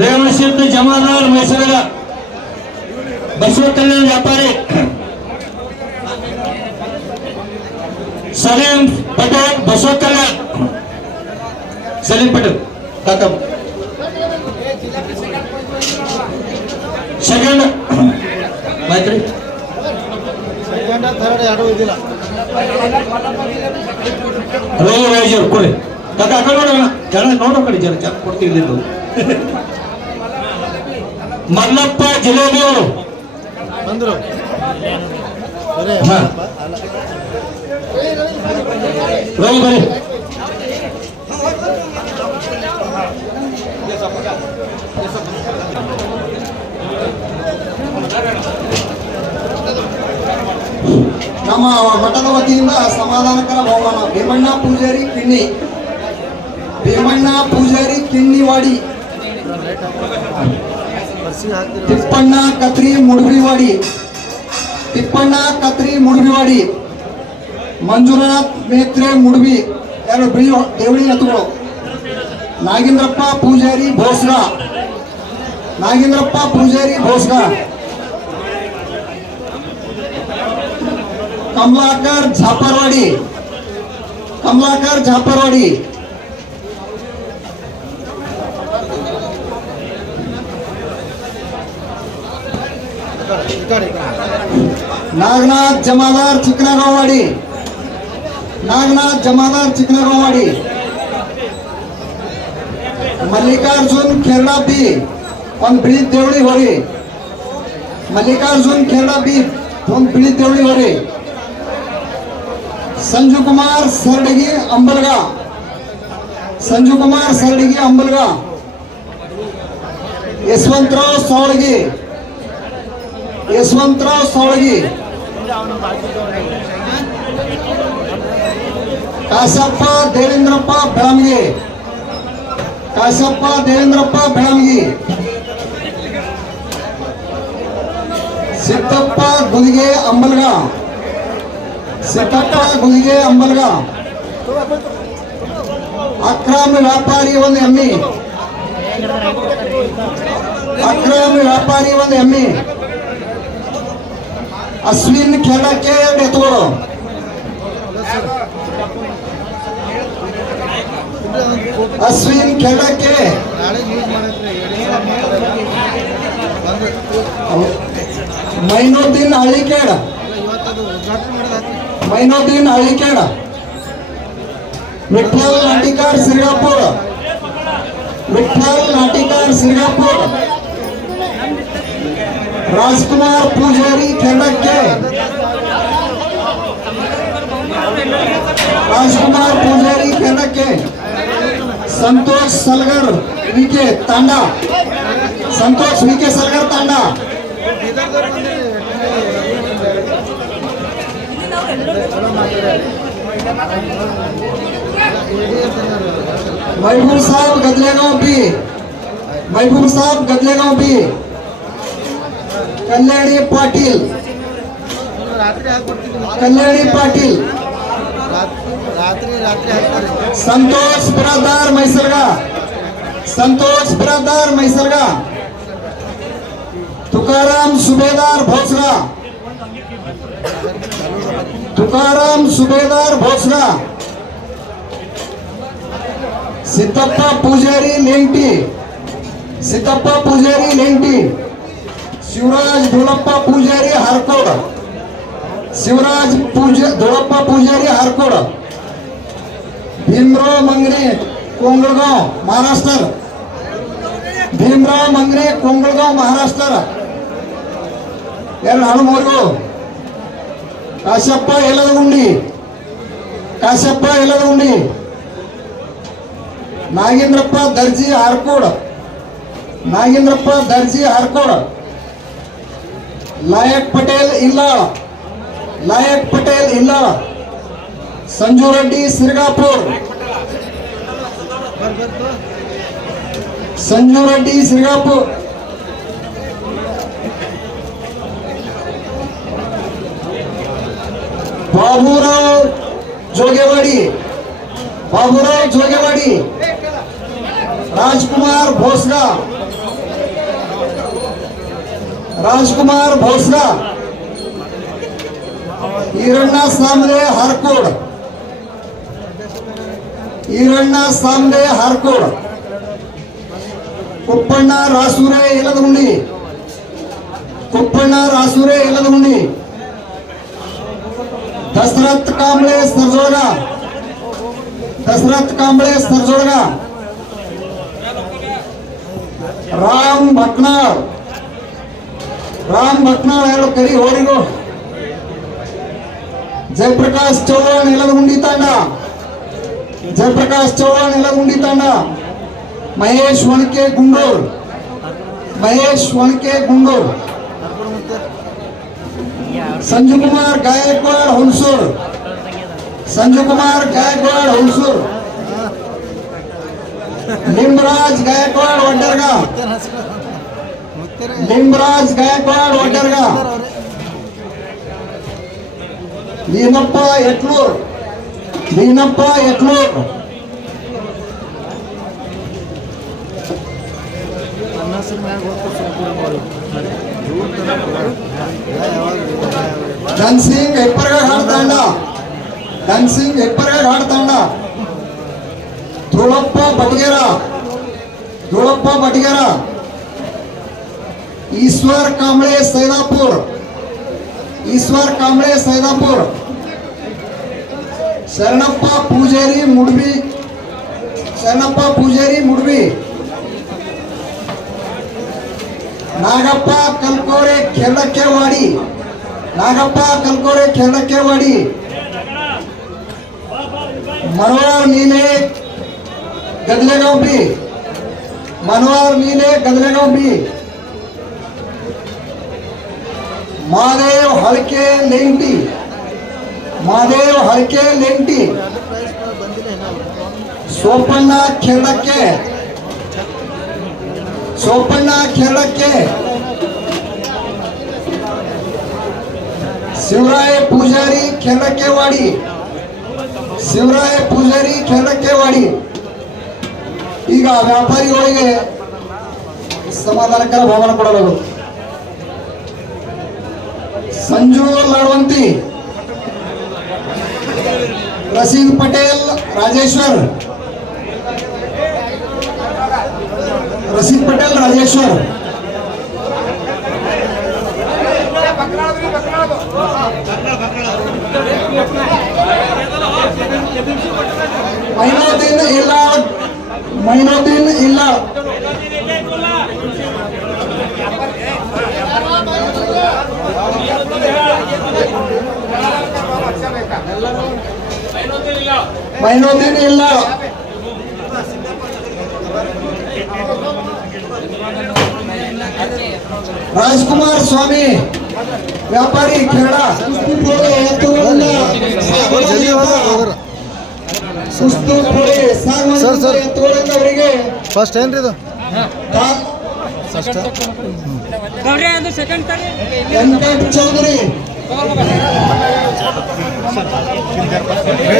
ರೇವಣಸಿದ್ಧ ಜಮಾದಾರ್ ಮೈಸೂರಿನ ಬಸವ ಕಲ್ಯಾಣ ವ್ಯಾಪಾರಿ ಸಲೀಂ ಪಟೇಲ್ ಬಸವ ಕಲ್ಯಾಣ್ ಸಲೀಂ ಪಟೇಲ್ ಕಾಕ ಸೆಕೆಂಡ್ ಮೈತ್ರಿ ಸೆಕೆಂಡ್ ಥರ್ಡ್ ಯಾರು ಇದಿಲ್ಲ ರಾಜರು ಕೊಡಿ ಕಾಕ ಆ ಕಡೆ ನೋಡೋಣ ಜನ ನೋಡೋ ಕಡೆ ಜನ ಚೆನ್ನಾಗಿ ಕೊಡ್ತೀವಿ ಮಲ್ಲಪ್ಪ ಜಿಲೇಬಿ ಅವರು ಬಂದ್ರು ರವಿ ಬರೀ ನಮ್ಮ ಮಠದ ವತಿಯಿಂದ ಸಮಾಧಾನಕರ ಬಹುಮಾನ ಭೀಮಣ್ಣ ಪೂಜಾರಿ ಕಿಣ್ಣಿವಾಡಿ ತಿಪ್ಪಣ್ಣ ಕತ್ರಿ ಮುಡುಬಿವಾಡಿ ಮಂಜುನಾಥ್ ಮೇತ್ರೆ ಮುಡುಬಿ ಎರಡು ದೇವಳಿ ಎತ್ತುಗಳು ನಾಗೇಂದ್ರಪ್ಪ ಪೂಜಾರಿ ಭೋಸ್ಗ ಕಮಲಾಕರ್ कमलाकर झापरवाडी, नागनाथ जमादार चिकनागाववाडी, नागनाथ जमादार चिकनागाववाडी, मल्लिकार्जुन खेरडा बी पण पिळीत देवळी होरे, मल्लिकार्जुन खेरडा बी पण पिळीत देवळी होरे, संजू कुमार सरडगी अंबलगा, संजू कुमार सरडगी अंबलगा, यशवंतराव सावळगी, यशवंतराव सावळगी, काशप्पा देवेंद्रप्पा बेळमगे, काशप्पा देवेंद्रप्पा बेळमगी, सिद्धप्पा गुलिगे अंबलगा, सिद्धप्पा गुलिगे अंबलगा, अक्रम व्यापारी ಒಂದು ಎಮ್ಮಿ, अक्रम व्यापारी ಒಂದು ಎಮ್ಮಿ, ಅಶ್ವಿನ್ ಖೇಡಕ್ಕೆ ಎರಡು ಎತ್ತುಗಳು, ಅಶ್ವಿನ್ ಖೇಡಕ್ಕೆ ಮೈನುದ್ದೀನ್ ಹಳ್ಳಿಕೇಡ, ಮೈನುದ್ದೀನ್ ಹಳ್ಳಿಕೇಡ, विठ्ठल नाटिकार सिरगापूर, विठ्ठल नाटिकार सिरगापूर, राजकुमार पुजारी खेडके, राजकुमार पुजारी खेडके, संतोष सलगर विके तांडा, संतोष विके सलगर तांडा, महबूब साहब गदलेगांव बी, महबूब साहब गदलेगांव बी, कल्याणी पाटील, कल्याणी पाटील, संतोष बिरादार मैसरगा, संतोष बिरादार मैसरगा, तुकाराम सुभेदार भोसरा, तुकाराम सुभेदार भोसरा, सिद्धप्पा पुजारी लेंगटी, सिद्धप्पा पुजारी लेंगटी, शिवराज धोळप्पा पुजारी हारकोड, शिवराज धोळप्पा पुजारी हारकोड, भीमराव मंगरे कोंगळगाव महाराष्ट्र, भीमराव मंगरे कोंगळगाव महाराष्ट्र, ಎರಡು ಹಾಳು ಮೂರು, ಕಾಶಪ್ಪ ಯಲದಗುಂಡಿ, ಕಾಶಪ್ಪ ಯಲದಗುಂಡಿ, ನಾಗೇಂದ್ರಪ್ಪ ದರ್ಜಿ ಹಾರ್ಕೋಡ್, ನಾಗೇಂದ್ರಪ್ಪ ದರ್ಜಿ ಹಾರ್ಕೋಡ್, लायक पटेल इल्लाळ, लायक पटेल इल्लाळ, संजू रेड्डी सिरगापूर, संजू रेड्डी सिरगापूर, बाबूराव जोगेवाडी, बाबूराव जोगेवाडी, राजकुमार भोसगा, राजकुमार भोसगा, ಈರಣ್ಣ ಸಾಮ್ರೆ ಹಾರ್ಕೋಡ್, ಈರಣ್ಣ ಸಾಮ್ರೆ ಹಾರ್ಕೋಡ್, ಕುಪ್ಪಣ್ಣ ರಾಸೂರೆ ಯಲದಗುಂಡಿ, ಕುಪ್ಪಣ್ಣ ರಾಸೂರೆ ಯಲದಗುಂಡಿ, दशरथ कांबळे सरजोळगा, दशरथ कांबळे सरजोळगा, राम भटनाळ, राम भटनाळ ಎರಡು ಕರಿ ಹೋರಿಗಳು, जयप्रकाश चव्हाण यलदगुंडी तांडा, जयप्रकाश चव्हाण यलदगुंडी तांडा, महेश वणके गुंडोर, महेश वणके गुंडोर, संजू कुमार गायकवाड हुलसूर, संजू कुमार गायकवाड हुलसूर, लिंबराज गायकवाड वडरगा, लिंबराज गायकवाड वडरगा, लीनप्पा यत्लूर, लीनप्पा यत्लूर, धनसिंग हेपरगा घाट तांडा, ಧನ್ಸಿಂಗ್ ಹೆಬ್ಬರ ಘಾಟ್ ತಂಡ, ಧೂಳಪ್ಪ ಬಟಗೇರ, ಈಶ್ವರ್ ಕಾಂಬಳೆ ಸೈದಾಪುರ್, ಶರಣಪ್ಪ ಪೂಜಾರಿ ಮುಡ್ಬಿ, ನಾಗಪ್ಪ ಕಲ್ಕೋರೆ ಖೇಡಕ್ಕೆವಾಡಿ, मनोहर नीले गदलेगांव भी, महादेव हल्के लेंटी, सोपಣ್ಣ खेड़ಕ್ಕೆ, ಶಿವರಾಯ ಪೂಜಾರಿ ಖೇಡಕ್ಕೆವಾಡಿ. ಈಗ ವ್ಯಾಪಾರಿಗಳಿಗೆ ಸಮಾಧಾನಕರ ಭಾವನೆ ಕೊಡಲಾಗುವುದು. ಸಂಜು ಲಾಡ್ವಂತಿ, ರಶೀದ್ ಪಟೇಲ್ ರಾಜೇಶ್ವರ್, ಮೈನುದ್ದೀನ್ ಇಲ್ಲ, ರಾಜ್ಕುಮಾರ್ ಸ್ವಾಮಿ ವ್ಯಾಪಾರಿ ಖೇಡಾ, ಅವರಿಗೆ ಫಸ್ಟ್ ಏನ್ರಿ ಇದು ವೆಂಕಟ್ ಚೌಧರಿ,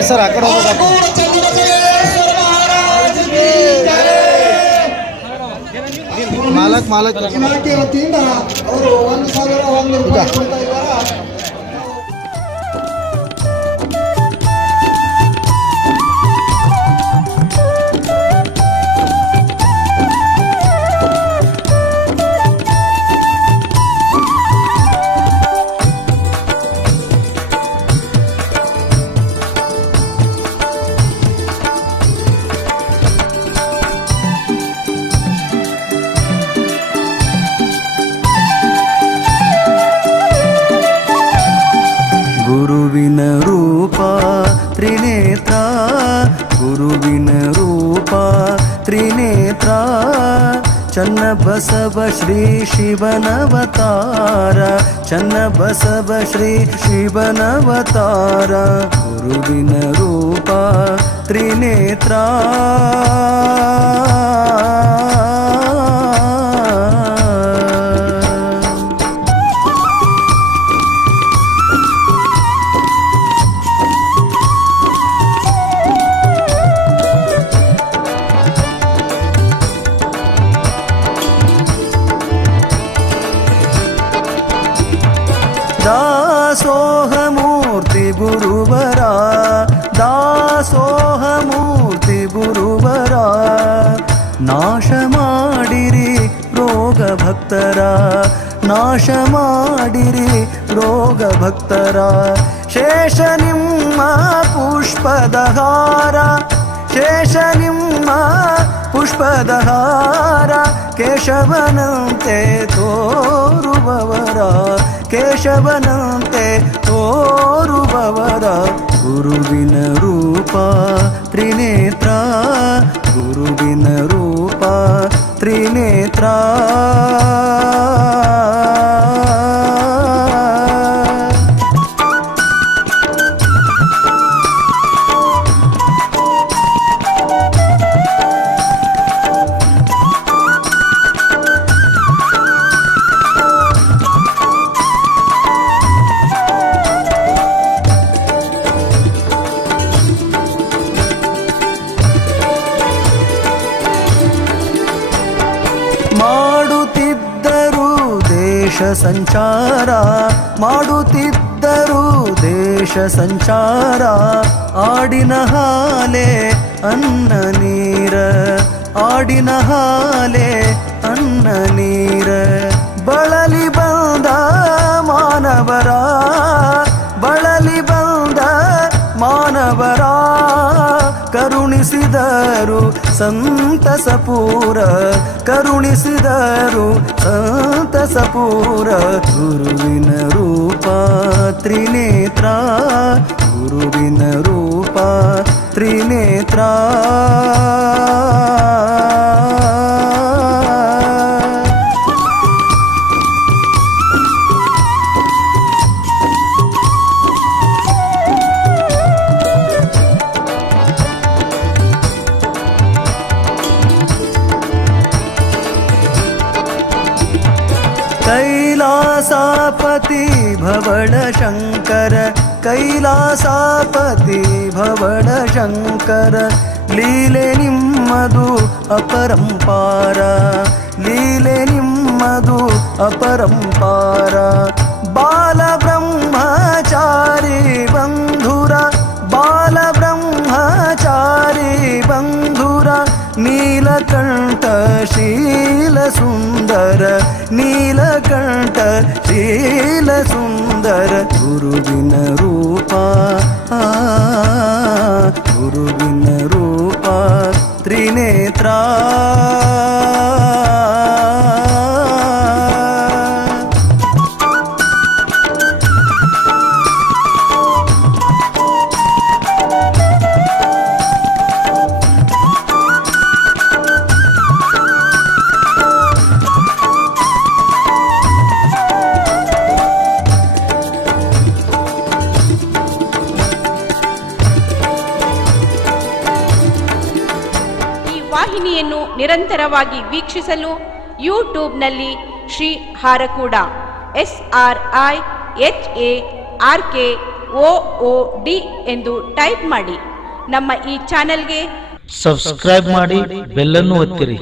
ಸರ್ ಆ ಕಡೆ ಹೋಗ್ಬೇಕು. ಮಾಲಕ್ ಇಲಾಖೆ ವತಿಯಿಂದ ಅವರು 1,001 ರೂಪಾಯಿ ಕೊಡ್ತಾ ಇದ್ದಾರೆ. ಗುರುವಿನ ರೂಪ ತ್ರಿನೇತ್ರ, ಗುರುವಿನ ರೂಪ ತ್ರಿನೇತ್ರ, ಚನ್ನಬಸವ ಶ್ರೀ ಶಿವನವತಾರ, ಚನ್ನಬಸವ ಶ್ರೀ ಶಿವನವತಾರ, ಗುರುವಿನ ರೂಪ ತ್ರಿನೇತ್ರ. ದಾಸೋಹಮೂರ್ತಿ ಗುರುವರ, ದಾಸೋಹಮೂರ್ತಿ ಗುರುವರ, ನಾಶ ಮಾಡಿರಿ ರೋಗ ಭಕ್ತರ, ನಾಶ ಮಾಡಿರಿ ರೋಗ ಭಕ್ತರ, ಶೇಷ ನಿಮ್ಮ ಪುಷ್ಪದಹಾರ, ಶೇಷ ನಿಮ್ಮ ಪುಷ್ಪದಹಾರ, ಕೇಶವನಂತೆ ತೋರುವವರ, ಕೇಶವನಂತೆ ತೋರುವವರ, ಗುರುವಿನ ರೂಪ ತ್ರಿನೇತ್ರ, ಗುರುವಿನ ರೂಪ ತ್ರಿನೇತ್ರ. ಸಂಚಾರ ಮಾಡುತ್ತಿದ್ದ ನಡೆದರು ದೇಶ ಸಂಚಾರ ಆಡಿನ ಹಾಲೆ ಅನ್ನ ನೀರ ಆಡಿನ ಹಾಲೆ ಅನ್ನ ನೀರ ಬಳಲಿ ಬಂದ ಮಾನವರ ಬಳಲಿ ಬಂದ ಮಾನವರ ಕರುಣಿಸಿದರು ಸಂತಸಪೂರ ಕರುಣಿಸಿದರು ಸಂತಸಪೂರ ಗುರುವಿನ ರೂಪ ತ್ರಿನೇತ್ರ ಗುರುವಿನ ರೂಪ ತ್ರಿನೇತ್ರ कैलासापति भवळ शंकर कैलासापति भवळ शंकर लीले निम्मदु अपरंपार लीले निम्मदु अपरंपार बाल ब्रह्मचारी बंधुर बाल ब्रह्मचारी बंधुर नीलकंठ शील सुंदर नीलकंठ शील सुंदर गुरुविन रूप गुरुविन रूप त्रिनेत्र ವಾಹಿನಿಯನ್ನು ನಿರಂತರವಾಗಿ ವೀಕ್ಷಿಸಲು ಯೂಟ್ಯೂಬ್ನಲ್ಲಿ ಶ್ರೀ ಹಾರಕೂಡ SRIHARKOOD ಎಂದು ಟೈಪ್ ಮಾಡಿ. ನಮ್ಮ ಈ ಚಾನೆಲ್ಗೆ ಸಬ್ಸ್ಕ್ರೈಬ್ ಮಾಡಿ, ಬೆಲ್ ಅನ್ನು ಒತ್ತಿರಿ.